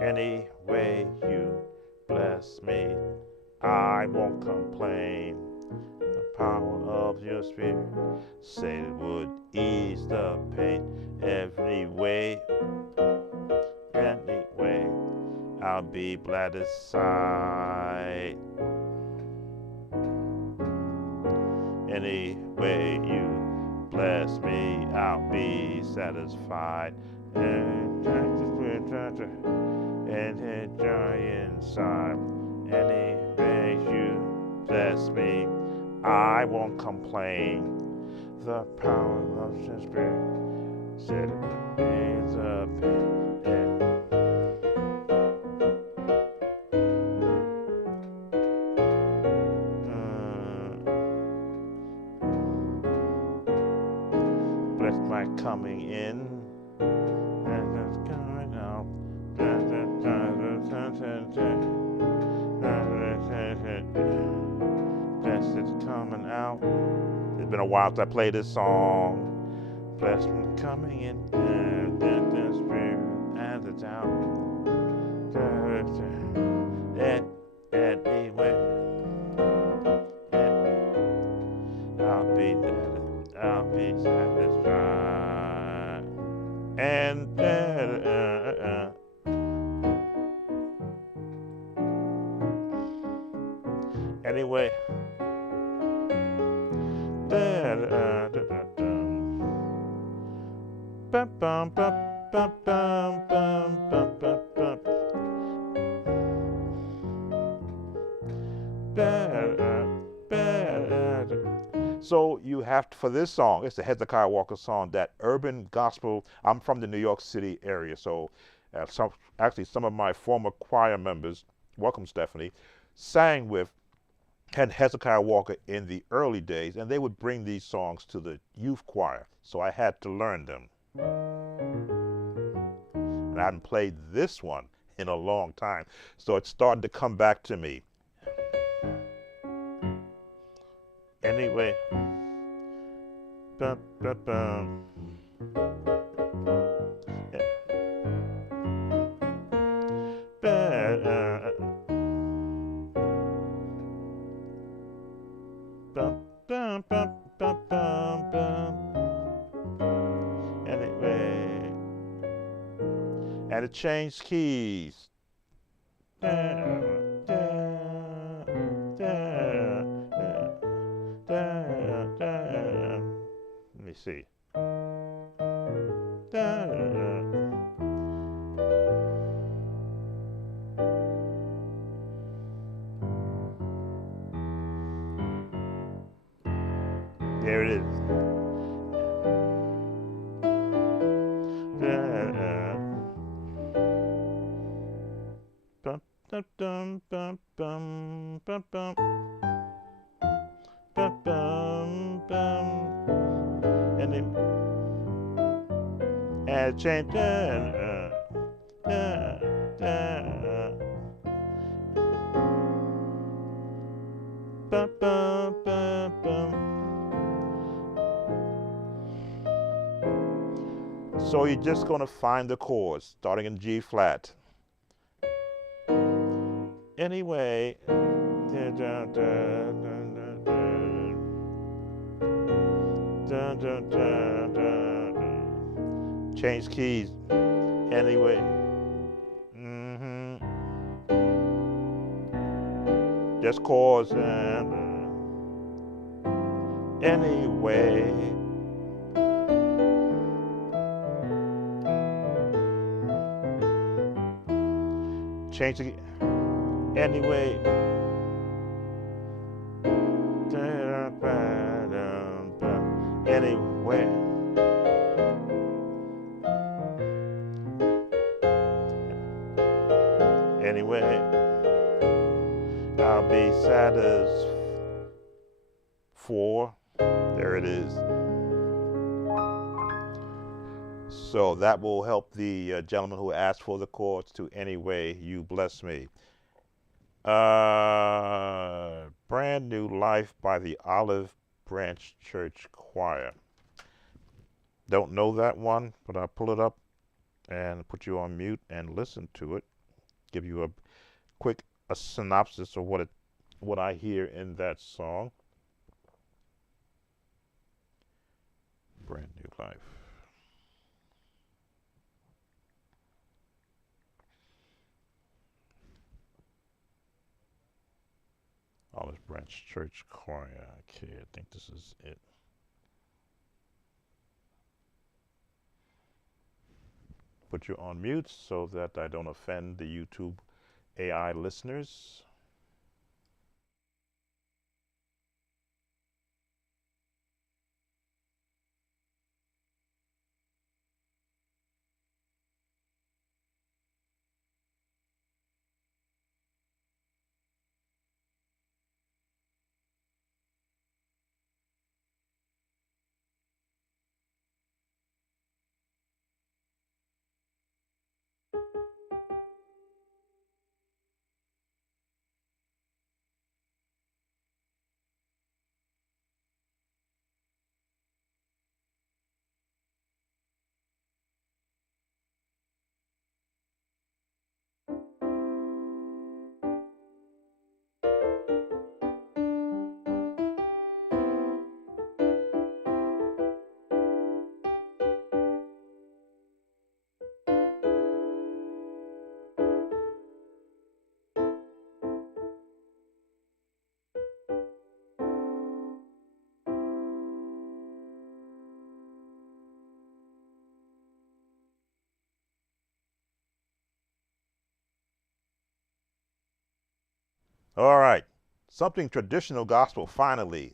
Anyway, you bless me, I won't complain. The power of your spirit said it would ease the pain. Anyway, I'll be satisfied. Anyway, you bless me, I'll be satisfied. And joy inside. Anyway, you bless me, I won't complain. The power of your spirit said it would ease the pain. Bless my coming in and it's coming out. Bless it's coming out. It's been a while since I played this song. Bless me coming in and the spirit and it's out. Anyway, I'll be satisfied. And Bum, bum, bum, bum, bum, bum, bum, bum, bum. So you have to, for this song, it's the Hezekiah Walker song, that urban gospel. I'm from the New York City area, so some of my former choir members, welcome Stephanie, sang with had Hezekiah Walker in the early days, and they would bring these songs to the youth choir. So I had to learn them, and I hadn't played this one in a long time, so it started to come back to me. Anyway, bum, bum, bum. Bum, bum, bum, bum, bum, bum. Anyway, and it changed keys. Let me see. There it is. Bum, bum, bum, bum, bum, bum, bum, bum, bum, bum. And it changed. Bum, bum, bum, bum. So you're just going to find the chords starting in G flat. Anyway, change keys. Anyway, just chords and anyway. Change the anyway. Anyway. Anyway, I'll be satisfied. There it is. So that will help the gentleman who asked for the chords to Anyway You Bless Me. Brand New Life by the Olive Branch Church Choir. Don't know that one, but I'll pull it up and put you on mute and listen to it. Give you a quick synopsis of what I hear in that song. Brand New Life. Olive Branch Church Choir. Okay, I think this is it. Put you on mute so that I don't offend the YouTube AI listeners. All right, something traditional gospel finally.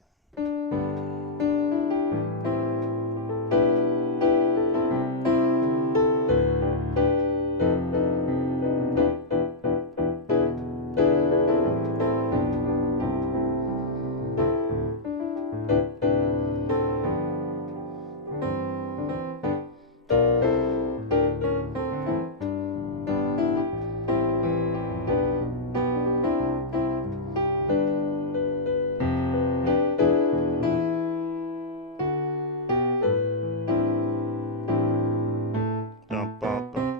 Dum, bum, bum.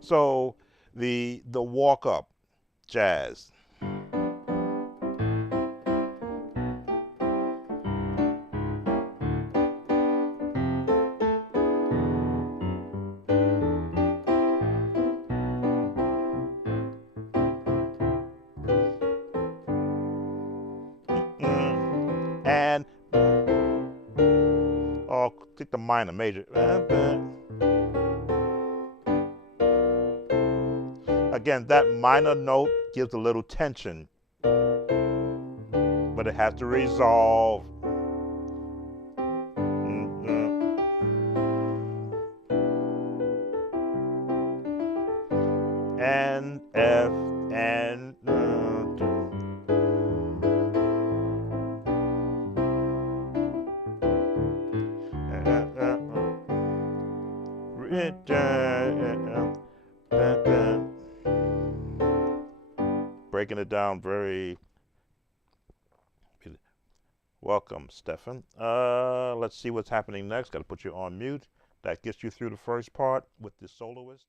So the walk up jazz. And oh, click the minor major. Again, that minor note gives a little tension, but it has to resolve. And F and breaking it down very. Welcome, Stefan. Let's see what's happening next. Got to put you on mute. That gets you through the first part with the soloist.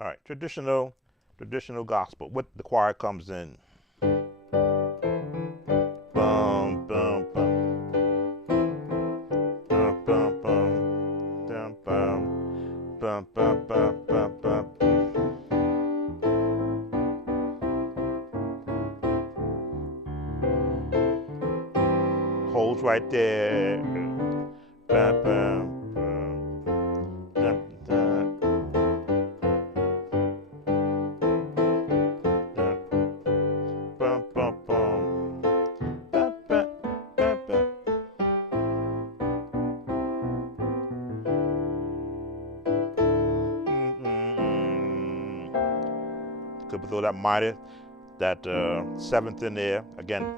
All right, traditional gospel. What the choir comes in. Bum bum bum bum bum bum dum, bum bum bum bum bum. Holds right there. Bum, bum, bum, dum, dum, dum, bum, bum, bum. Bum, bum, bum, bum. Could throw that minor, that seventh in there again,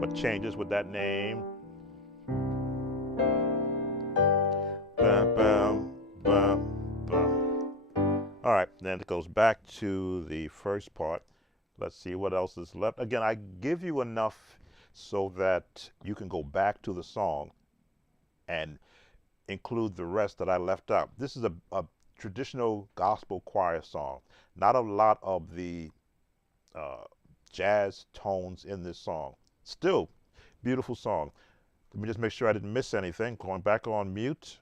but changes with that name. Bum, bum, bum, bum. All right, then it goes back to the first part. Let's see what else is left. Again, I give you enough so that you can go back to the song and include the rest that I left out. This is a traditional gospel choir song. Not a lot of the uh, jazz tones in this song. Still, beautiful song. Let me just make sure I didn't miss anything. Going back on mute.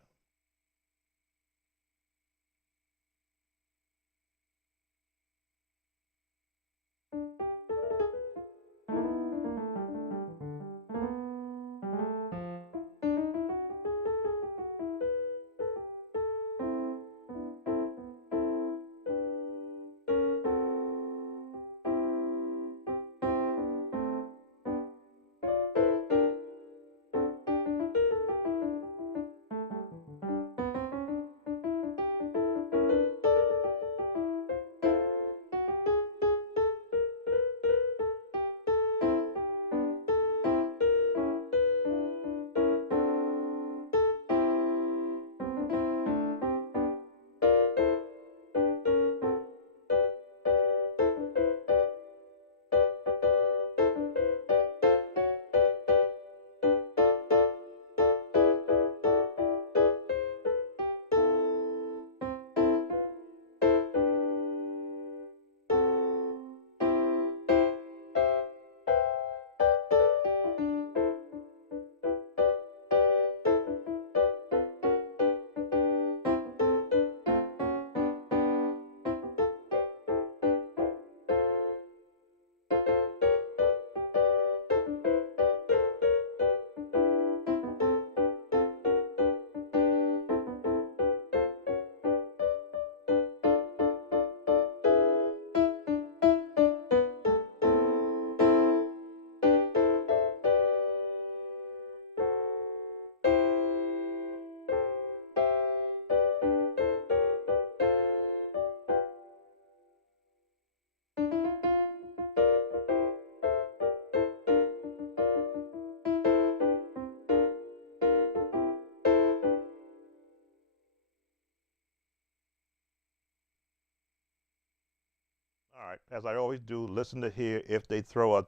right, as I always do, listen to hear if they throw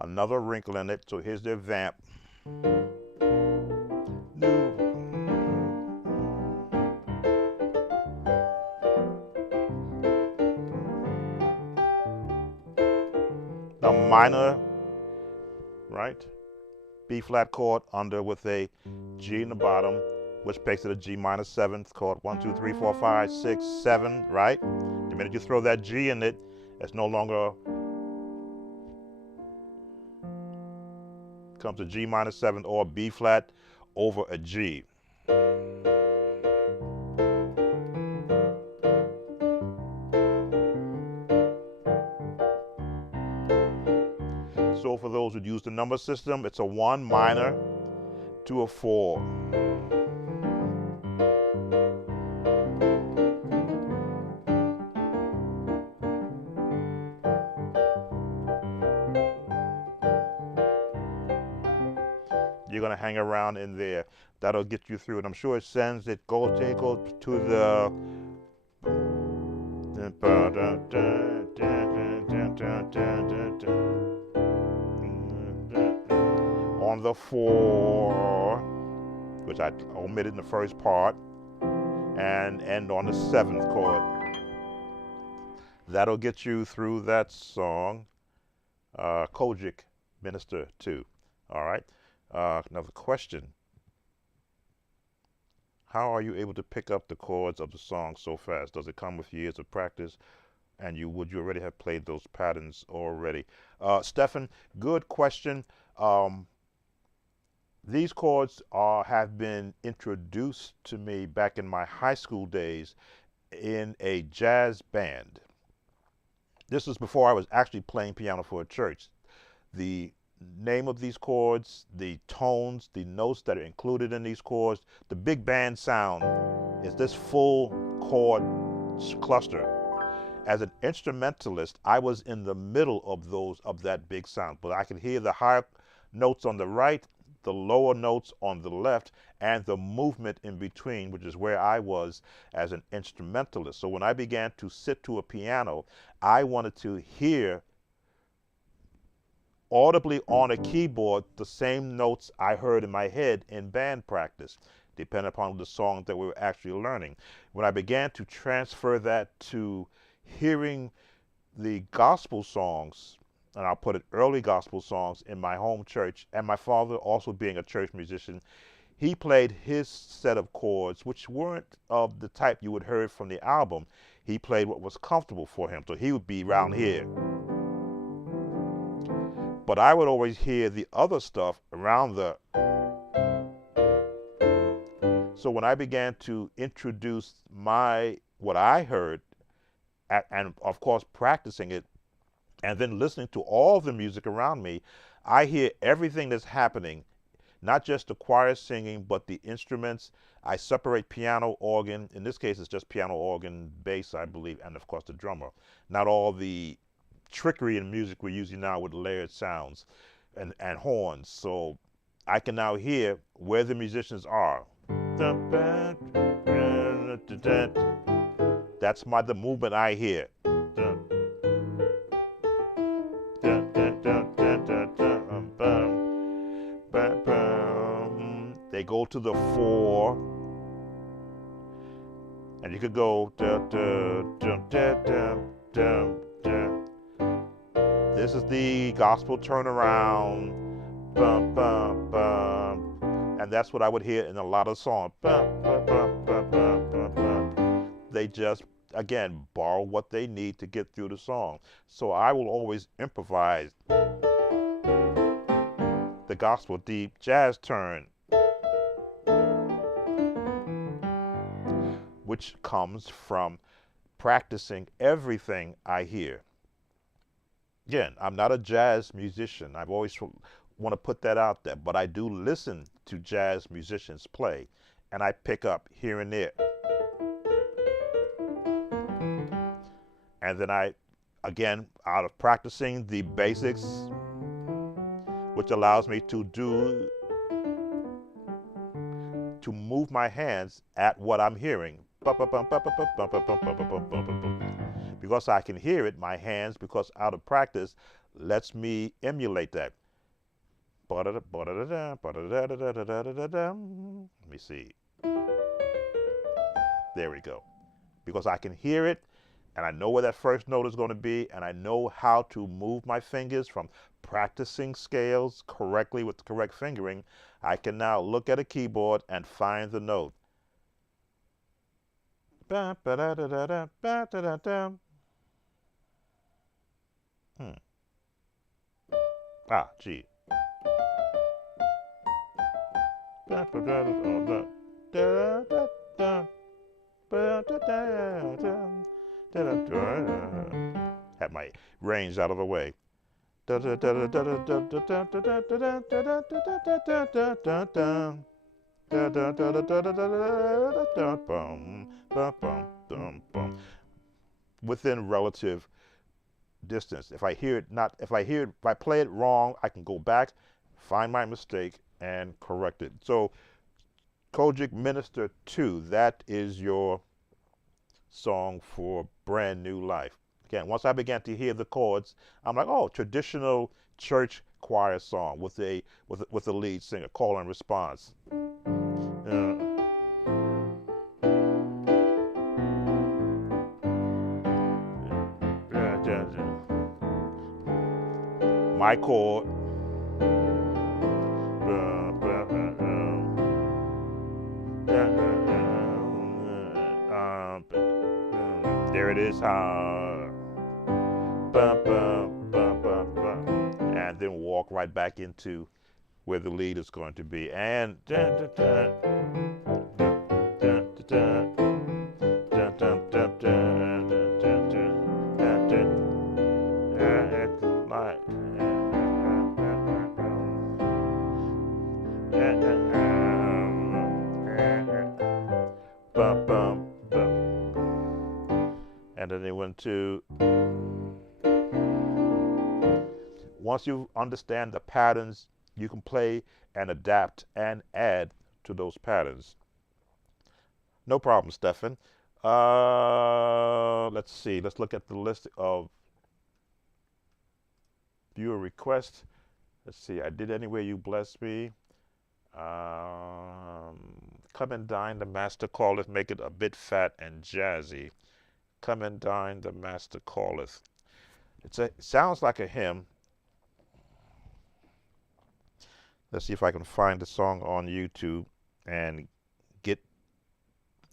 another wrinkle in it. So here's their vamp. The minor, right? B flat chord under with a G in the bottom, which makes it a G minor seventh chord. 1, 2, 3, 4, 5, 6, 7, right? The minute you throw that G in it, it's no longer comes a G minor seventh or B flat over a G. So for those who use the number system, it's a 1 minor to a 4. You're going to hang around in there. That'll get you through it. I'm sure it sends it, goes to the on the 4, which I omitted in the first part, and end on the 7th chord. That'll get you through that song, Kojic Minister 2. All right. Another question. How are you able to pick up the chords of the song so fast? Does it come with years of practice? And would you already have played those patterns already? Stefan, good question. These chords have been introduced to me back in my high school days in a jazz band. This was before I was actually playing piano for a church. The name of these chords, the tones, the notes that are included in these chords, the big band sound is this full chord cluster. As an instrumentalist, I was in the middle of that big sound, but I could hear the higher notes on the right, the lower notes on the left, and the movement in between, which is where I was as an instrumentalist. So when I began to sit to a piano, I wanted to hear audibly on a keyboard the same notes I heard in my head in band practice, depending upon the song that we were actually learning. When I began to transfer that to hearing the gospel songs, and I'll put it early gospel songs in my home church, and my father also being a church musician, he played his set of chords, which weren't of the type you would hear from the album. He played what was comfortable for him, so he would be around here. But I would always hear the other stuff around the. So when I began to introduce what I heard, and of course practicing it, and then listening to all the music around me, I hear everything that's happening, not just the choir singing, but the instruments. I separate piano, organ. In this case, it's just piano, organ, bass, I believe, and of course the drummer. Not all the trickery in music we're using now with layered sounds and horns. So I can now hear where the musicians are. That's the movement I hear. They go to the 4, and you could go. This is the gospel turnaround, and that's what I would hear in a lot of songs. They just, again, borrow what they need to get through the song. So I will always improvise the gospel deep jazz turn, which comes from practicing everything I hear. Again, I'm not a jazz musician. I've always want to put that out there, but I do listen to jazz musicians play, and I pick up here and there. And then I, again, out of practicing the basics, which allows me to move my hands at what I'm hearing. because I can hear it, my hands, because out of practice, lets me emulate that. Let me see. There we go. Because I can hear it and I know where that first note is going to be, and I know how to move my fingers from practicing scales correctly with the correct fingering. I can now look at a keyboard and find the note. Ah, G. Have my range out of the way. Within relative distance. If I play it wrong, I can go back, find my mistake, and correct it. So, Kojic Minister 2, that is your song for Brand New Life. Again, once I began to hear the chords, I'm like, oh, traditional church choir song with a lead singer, call and response. My chord. There it is. And then walk right back into where the lead is going to be. And and then they went to, once you understand the patterns, you can play and adapt and add to those patterns. No problem, Stefan. Let's see. Let's look at the list of viewer requests. Let's see. I did Anywhere You Bless Me. Come and Dine, the Master Calleth. Make it a bit fat and jazzy. Come and Dine, the Master Calleth. It sounds like a hymn. Let's see if I can find the song on YouTube and get.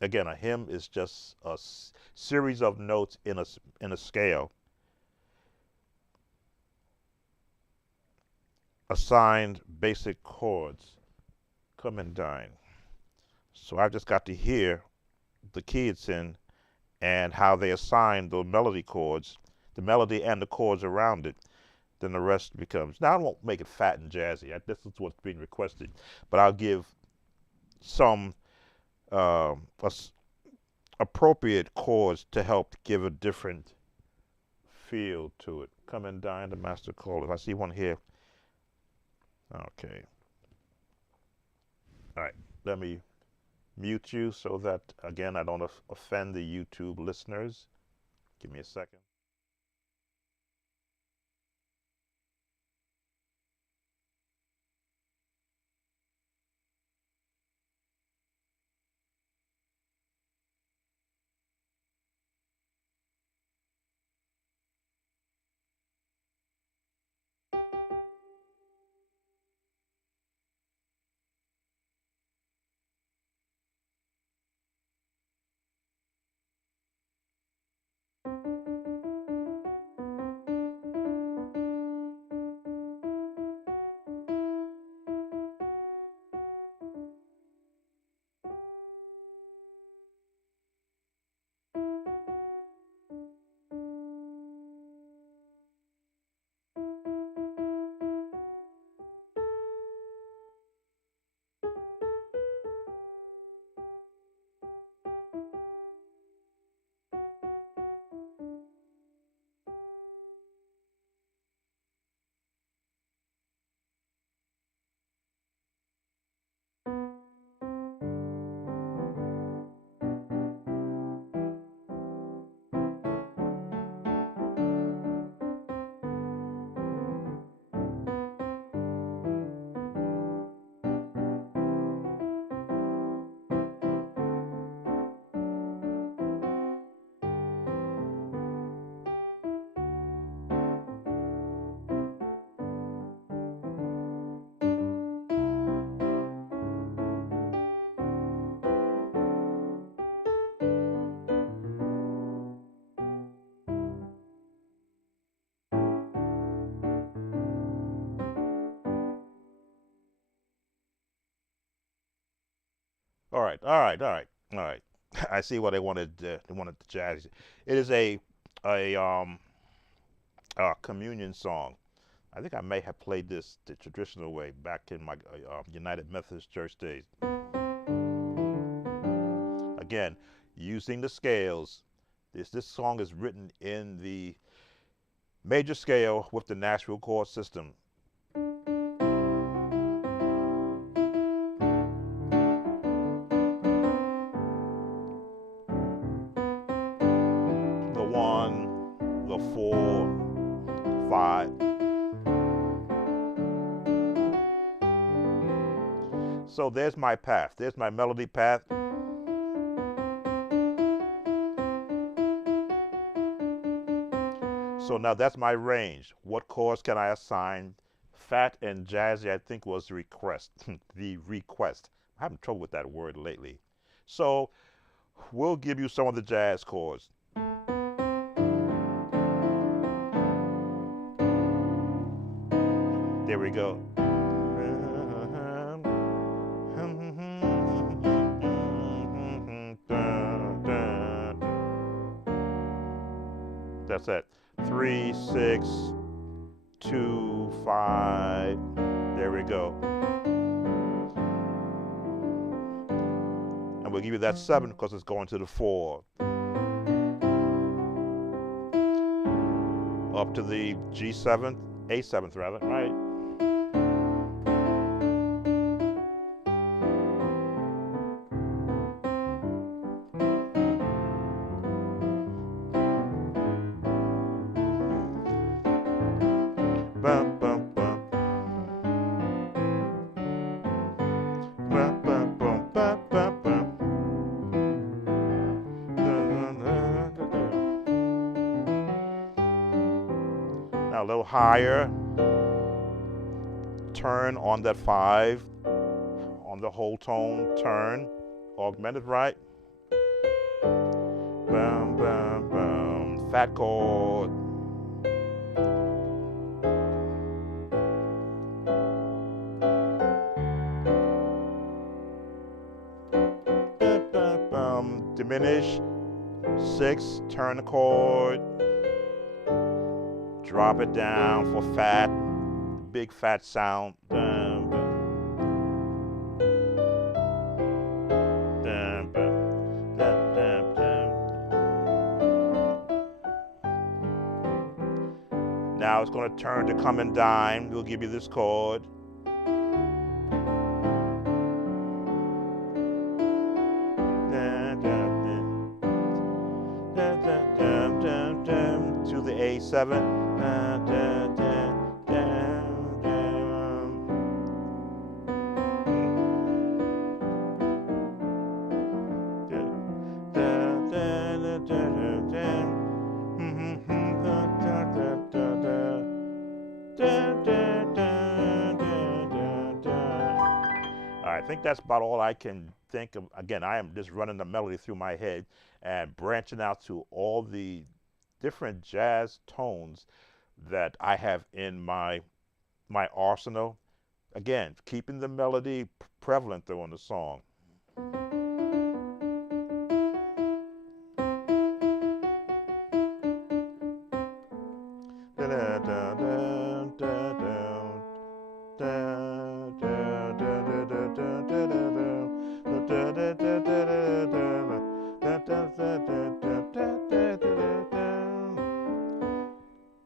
Again, a hymn is just a series of notes in a scale, assigned basic chords. Come and Dine. So I've just got to hear the key it's in and how they assign the melody chords, the melody and the chords around it. Then the rest becomes. Now I won't make it fat and jazzy. This is what's being requested, but I'll give some appropriate chords to help give a different feel to it. Come and Dine, the Master Calleth. I see one here. Okay. All right. Let me mute you so that, again, I don't offend the YouTube listeners. Give me a second. All right, all right, all right, all right. I see what they wanted. They wanted the jazz. It is a communion song. I think I may have played this the traditional way back in my United Methodist Church days. Again, using the scales. This song is written in the major scale with the natural chord system. The one, the four, five. So there's my path. There's my melody path. So now that's my range. What chords can I assign? Fat and jazzy, I think, was the request. The request. I'm having trouble with that word lately. So we'll give you some of the jazz chords. There we go. That's it. 3, 6, 2, 5. There we go. And we'll give you that 7 because it's going to the 4. Up to the G7th, A7th rather, right? Bum, bum, bum. Bum, bum, bum, bum, bum, bum. Now a little higher. Turn on that 5. On the whole tone, turn. Augmented right. Bum, bum, bum. Fat chord. Diminish, 6, turn the chord, drop it down for fat, big fat sound. Now it's going to turn to come and dime. We'll give you this chord. To the A7. I think that's about all I can think of. Again, I am just running the melody through my head and branching out to all the different jazz tones that I have in my arsenal. Again, keeping the melody prevalent though in the song.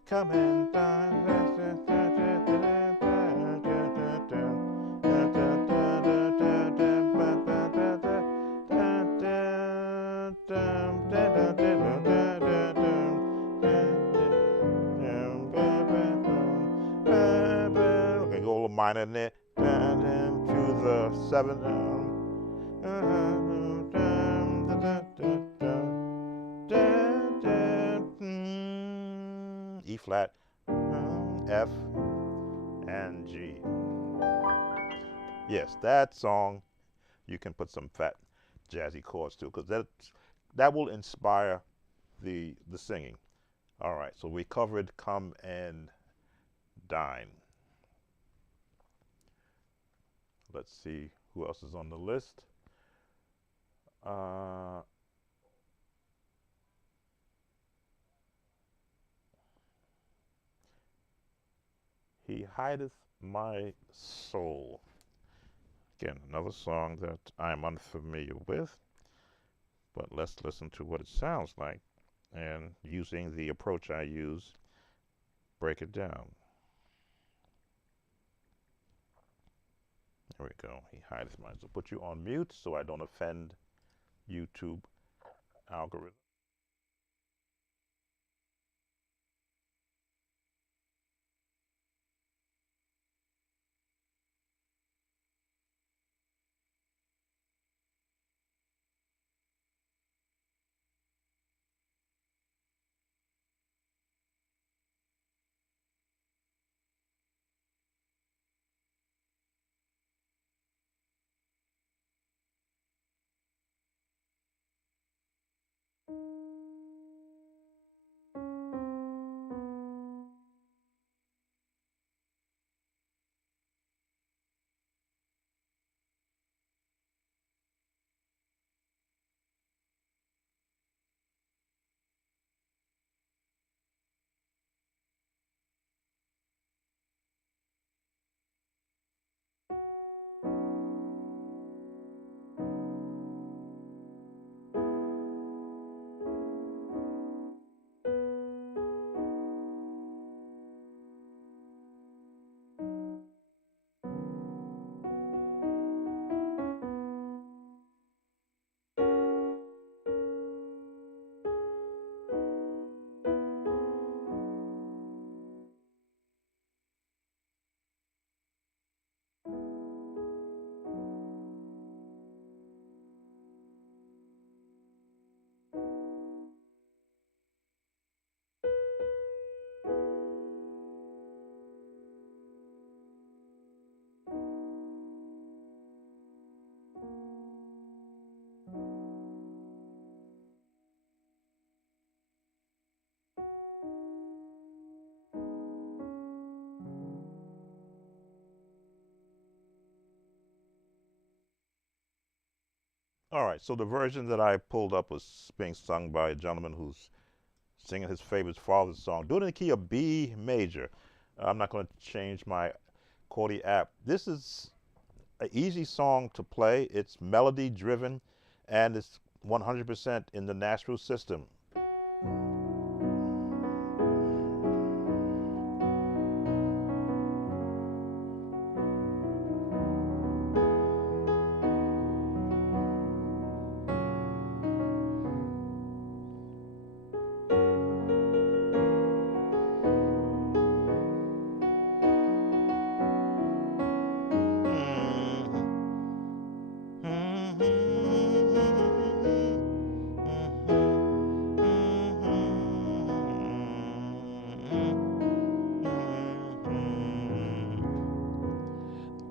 Come and okay, go a little minor in there. To the 7. E flat, F, and G. Yes, that song you can put some fat jazzy chords to because that will inspire the singing. All right, so we covered Come and Dine. Let's see who else is on the list. Uh, he hideth my soul. Again, another song that I'm unfamiliar with, but let's listen to what it sounds like and using the approach I use, break it down. There we go. He hideth my soul. Put you on mute so I don't offend YouTube algorithm. All right, so the version that I pulled up was being sung by a gentleman who's singing his favorite father's song, doing it in the key of B major. I'm not going to change my Chordy app. This is an easy song to play. It's melody driven, and it's 100% in the Nashville system.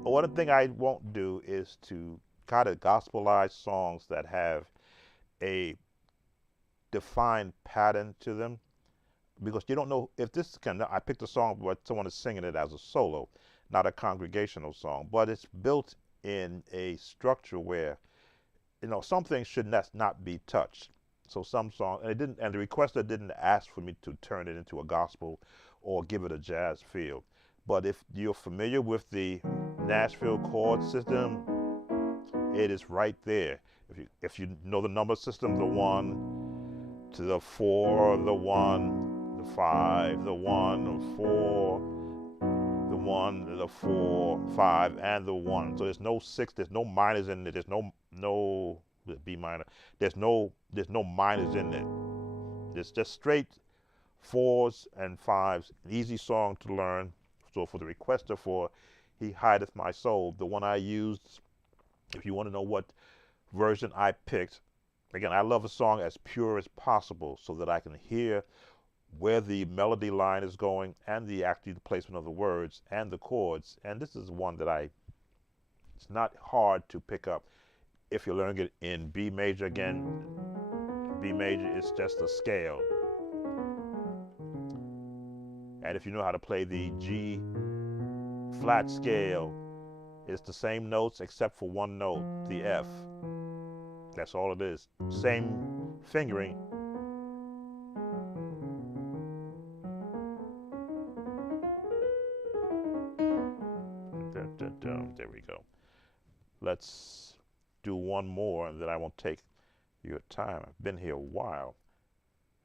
One thing I won't do is to kind of gospelize songs that have a defined pattern to them, because you don't know if this can. I picked a song but someone is singing it as a solo, not a congregational song, but it's built in a structure where some things should not be touched. So some songs, and it didn't, and the requester didn't ask for me to turn it into a gospel or give it a jazz feel. But if you're familiar with the Nashville chord system, it is right there. If you know the number system, the 1 to the 4, the 1, the 5, the 1, the 4, the 1, the 4, 5, and the 1. So there's no 6, there's no minors in it. There's no B minor. There's no minors in it. It's just straight 4s and 5s. An easy song to learn. So for the requester for He Hideth My Soul, the one I used, if you want to know what version I picked, again, I love a song as pure as possible so that I can hear where the melody line is going and the placement of the words and the chords. And this is one that it's not hard to pick up if you're learning it in B major. Again, B major is just a scale. And if you know how to play the G flat scale, it's the same notes except for one note, the F. That's all it is. Same fingering. There we go. Let's do one more, and then I won't take your time. I've been here a while.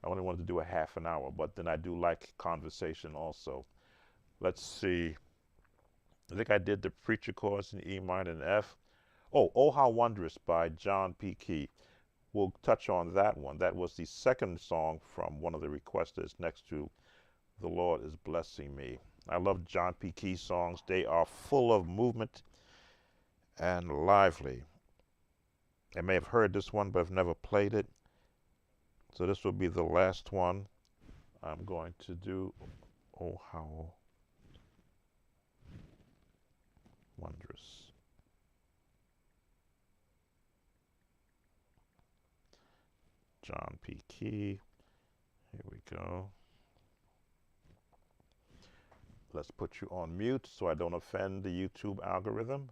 I only wanted to do a half an hour, but then I do like conversation also. Let's see. I think I did the preacher chorus in E minor and F. Oh, How Wondrous by John P. Key. We'll touch on that one. That was the second song from one of the requesters next to The Lord is Blessing Me. I love John P. Key songs. They are full of movement and lively. I may have heard this one, but I've never played it. So this will be the last one I'm going to do. Oh, how wondrous. John P. Key. Here we go. Let's put you on mute so I don't offend the YouTube algorithm.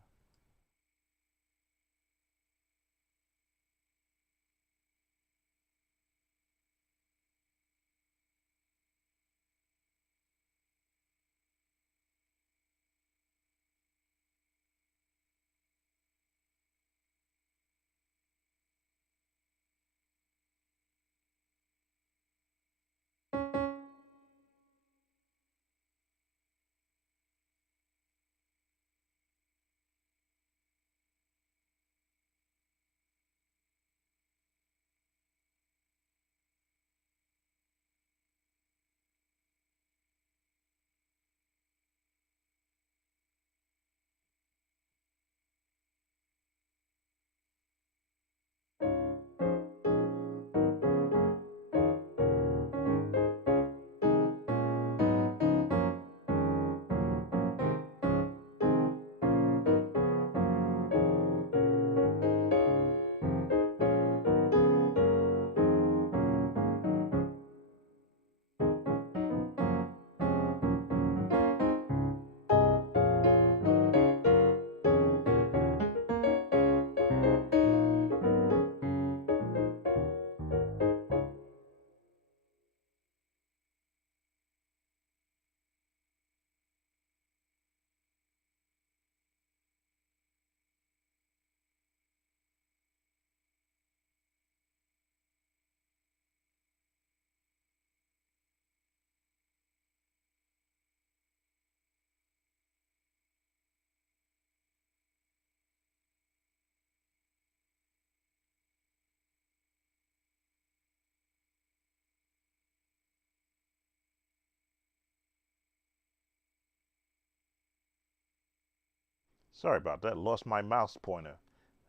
Sorry about that. Lost my mouse pointer.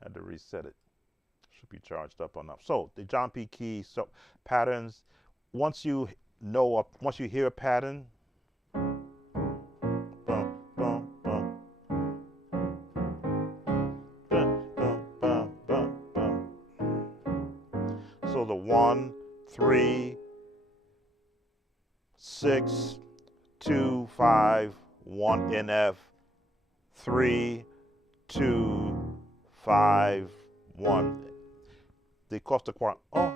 Had to reset it. Should be charged up enough. So the John P. Key patterns. Once you once you hear a pattern, bum, bum, bum, bum, bum, bum, bum, bum. So the 1, 3, 6, 2, 5, 1 in F, 3, 2, 5, 1. The Costa Quart. Oh.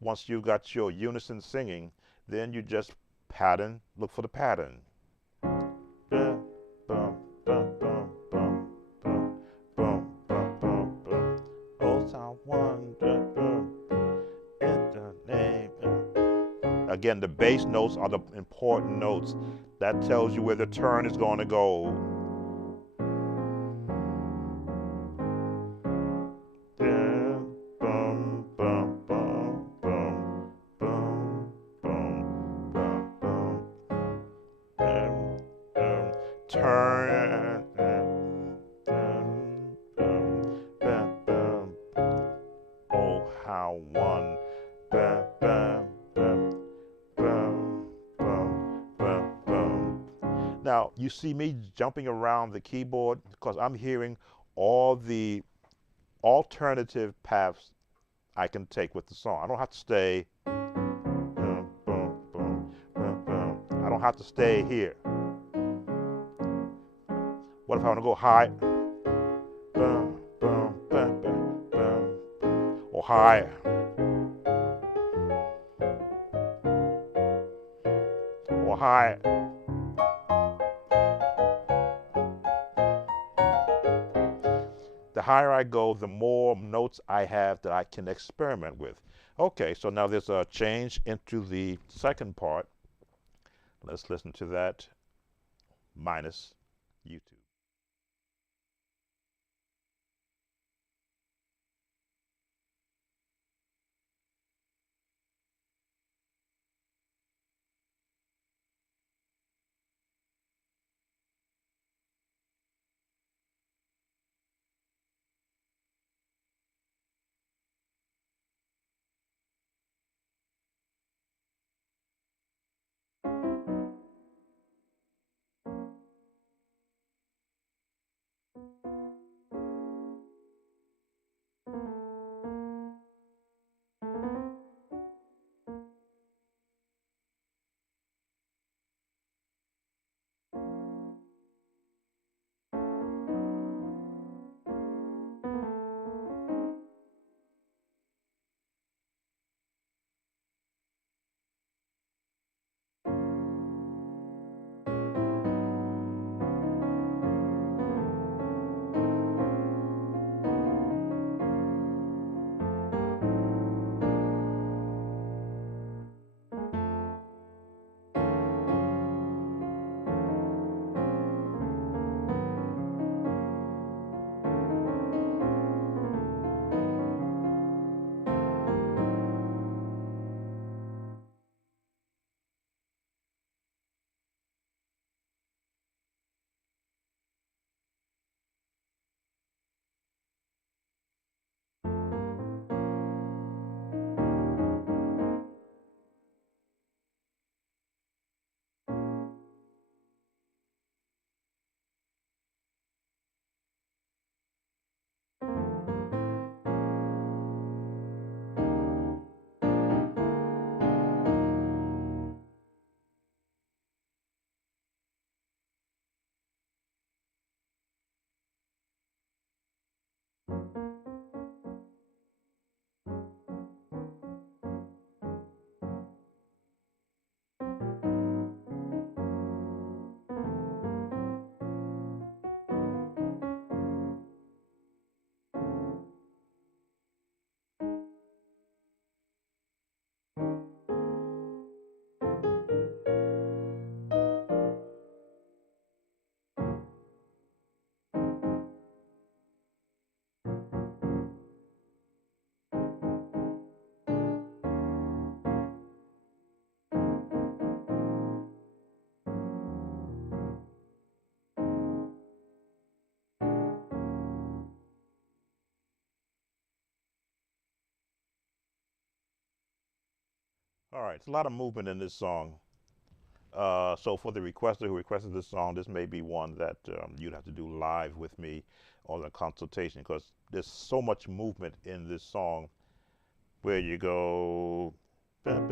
Once you got your unison singing, then you just pattern, look for the pattern. Bum, bum, bum, bum, bum, bum, bum, bum, bum, bum. Oh, I wonder, in the name. Again, the bass notes are the important notes. That tells you where the turn is going to go. Turn. Oh, how one. Now, you see me jumping around the keyboard because I'm hearing all the alternative paths I can take with the song. I don't have to stay. I don't have to stay here? What if I want to go high? Boom, boom, boom, boom, boom, or higher, or higher. The higher I go, the more notes I have that I can experiment with. Okay, so now there's a change into the second part. Let's listen to that minus YouTube. All right, it's a lot of movement in this song. So for the requester who requested this song, this may be one that you'd have to do live with me on the consultation because there's so much movement in this song where you go. And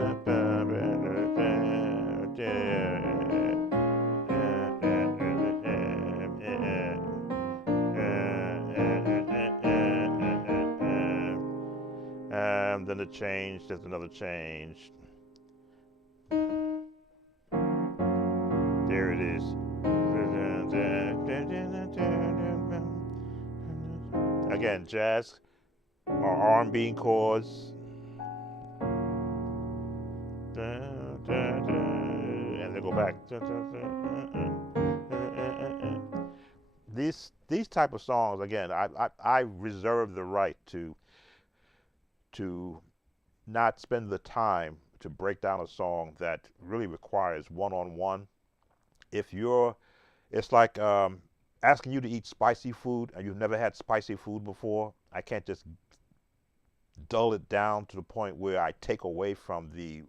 then the change, there's another change. There it is. Again, jazz or R&B chords. And they go back. These type of songs, again, I reserve the right to not spend the time to break down a song that really requires one-on-one. If you're, it's like asking you to eat spicy food and you've never had spicy food before. I can't just dull it down to the point where I take away from the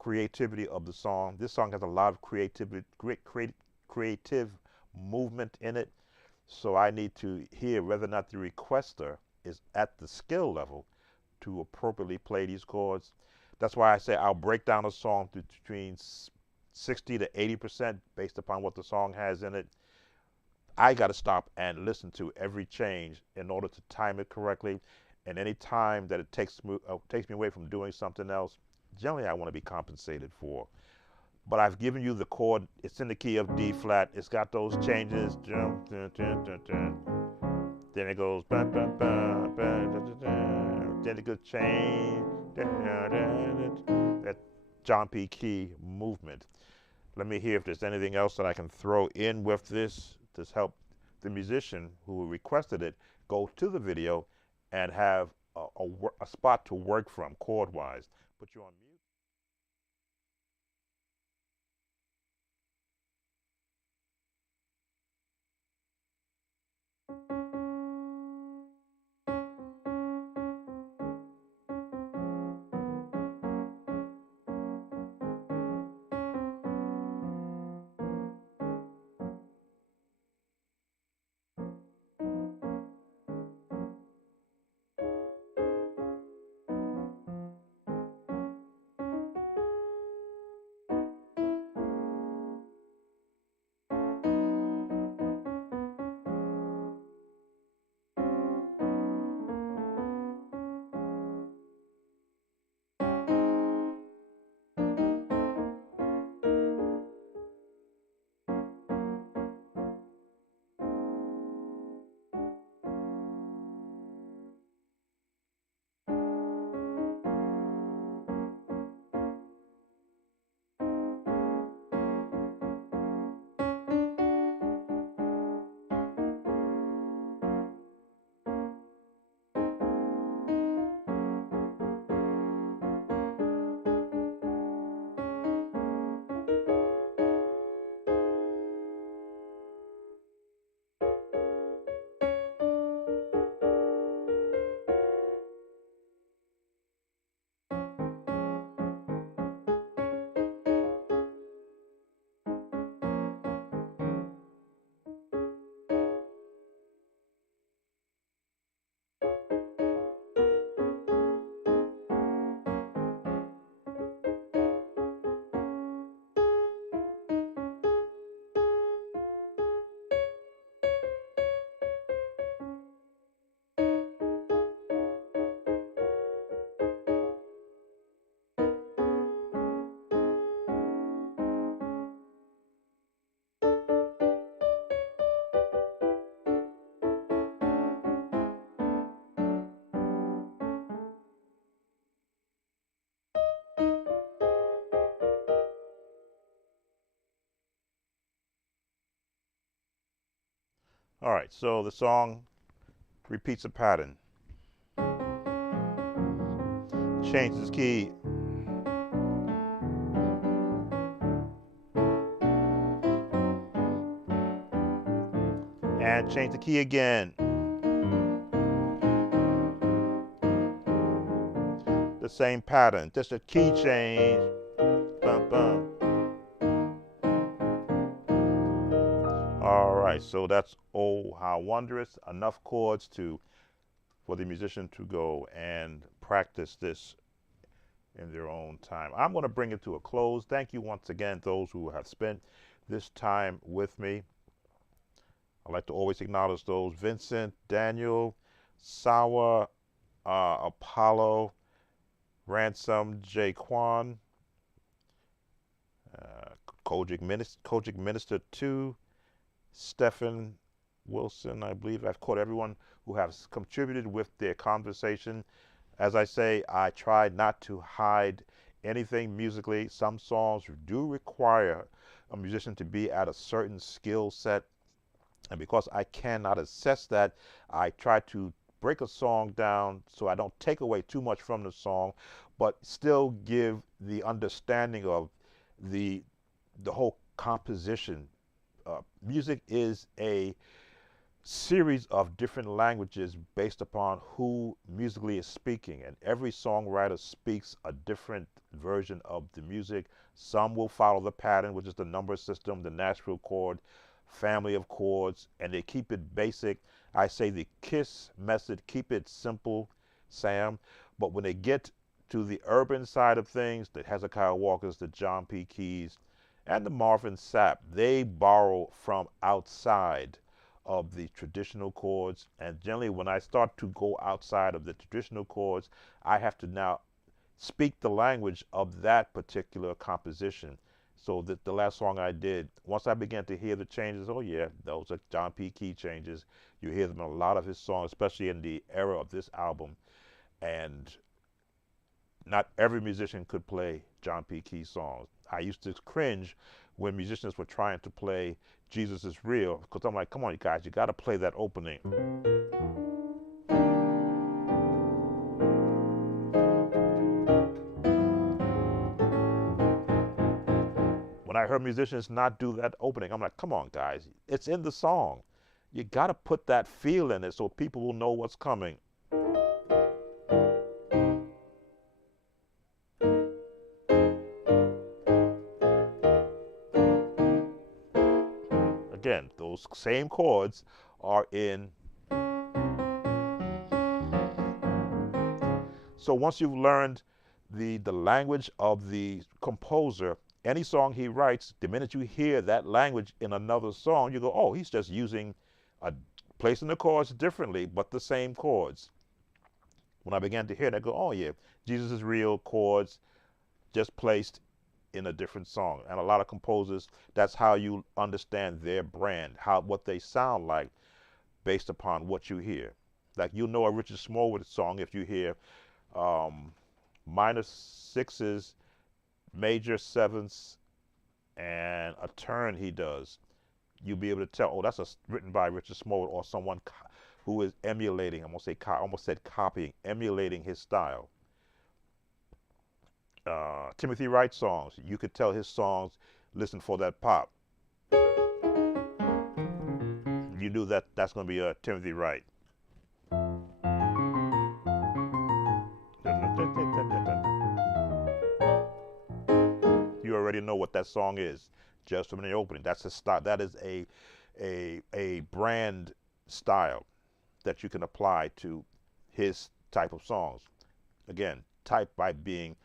creativity of the song. This song has a lot of creativity, creative movement in it. So I need to hear whether or not the requester is at the skill level to appropriately play these chords. That's why I say I'll break down a song between 60 to 80% based upon what the song has in it. I got to stop and listen to every change in order to time it correctly. And any time that it takes me away from doing something else, generally I want to be compensated for. But I've given you the chord. It's in the key of D flat. It's got those changes. Then it goes. Then it goes change. That John P. Key movement. Let me hear if there's anything else that I can throw in with this to help the musician who requested it go to the video and have a spot to work from chord wise. Put you on mute. All right, so the song repeats a pattern, changes key, and change the key again. The same pattern, just a key change. Bum, bum. All right, so that's Oh How Wondrous. Enough chords for the musician to go and practice this in their own time. I'm going to bring it to a close. Thank you once again, those who have spent this time with me. I'd like to always acknowledge those: Vincent, Daniel, Sawa, Apollo, Ransom, Jaquan, Kojic Minister 2, Stephen Wilson. I believe I've caught everyone who has contributed with their conversation. As I say, I try not to hide anything musically. Some songs do require a musician to be at a certain skill set, and because I cannot assess that, I try to break a song down so I don't take away too much from the song, but still give the understanding of the whole composition. Music is a series of different languages based upon who musically is speaking, and every songwriter speaks a different version of the music. Some will follow the pattern, which is the number system, the natural chord, family of chords, and they keep it basic. I say the KISS method, keep it simple, Sam. But when they get to the urban side of things, the Hezekiah Walkers, the John P. Keys, and the Marvin Sapp, they borrow from outside of the traditional chords. And generally, when I start to go outside of the traditional chords, I have to now speak the language of that particular composition. So that the last song I did, once I began to hear the changes, oh yeah, those are John P. Key changes. You hear them in a lot of his songs, especially in the era of this album. And not every musician could play John P. Key songs. I used to cringe when musicians were trying to play Jesus is Real, because I'm like, come on, you guys, you got to play that opening. When I heard musicians not do that opening, I'm like, come on, guys, it's in the song. You got to put that feel in it so people will know what's coming. Again, those same chords are in. So once you've learned the language of the composer, any song he writes, the minute you hear that language in another song, you go, oh, he's just using placing the chords differently, but the same chords. When I began to hear that, I go, oh yeah, Jesus is Real chords just placed in a different song. And a lot of composers, that's how you understand their brand, what they sound like based upon what you hear. Like you'll know a Richard Smallwood song if you hear minor sixes, major sevenths, and a turn he does. You'll be able to tell, oh, that's written by Richard Smallwood or someone who is emulating, almost said copying, emulating his style. Timothy Wright songs, you could tell his songs, listen for that pop. You knew that that's going to be Timothy Wright. You already know what that song is just from the opening. That's a style. That is a brand style that you can apply to his type of songs. Again, type by being,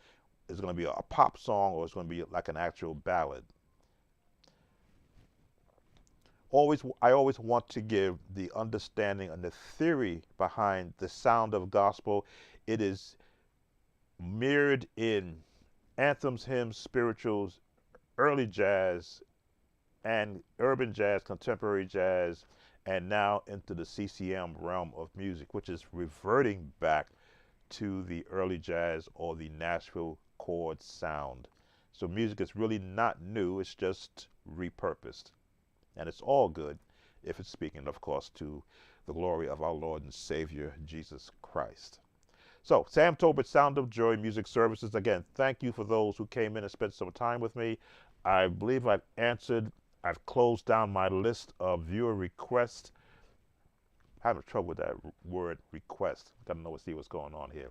is going to be a pop song or it's going to be like an actual ballad. I always want to give the understanding and the theory behind the sound of gospel. It is mirrored in anthems, hymns, spirituals, early jazz, and urban jazz, contemporary jazz, and now into the CCM realm of music, which is reverting back to the early jazz or the Nashville chord sound. So music is really not new, it's just repurposed. And it's all good if it's speaking, of course, to the glory of our Lord and Savior, Jesus Christ. So, Sam Tobit, Sound of Joy Music Services. Again, thank you for those who came in and spent some time with me. I believe I've closed down my list of viewer requests. I'm having trouble with that word request. Gotta know see what's going on here.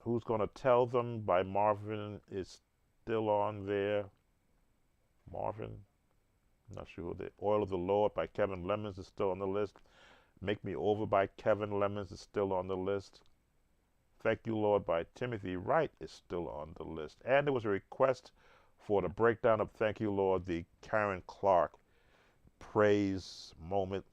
Who's Gonna Tell Them by Marvin is still on there. Marvin, I'm not sure who the Oil of the Lord by Kevin Lemons is still on the list. Make Me Over by Kevin Lemons is still on the list. Thank You Lord by Timothy Wright is still on the list. And there was a request for the breakdown of Thank You Lord, the Karen Clark praise moment.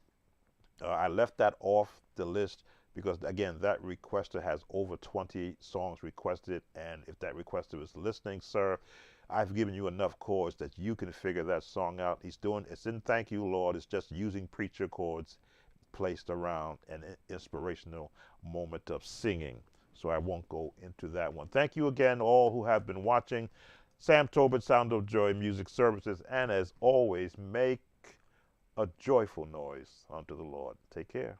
I left that off the list because, again, that requester has over 20 songs requested. And if that requester is listening, sir, I've given you enough chords that you can figure that song out. It's in Thank You Lord. It's just using preacher chords placed around an inspirational moment of singing. So I won't go into that one. Thank you again, all who have been watching. Sam Tobit, Sound of Joy Music Services. And as always, make a joyful noise unto the Lord. Take care.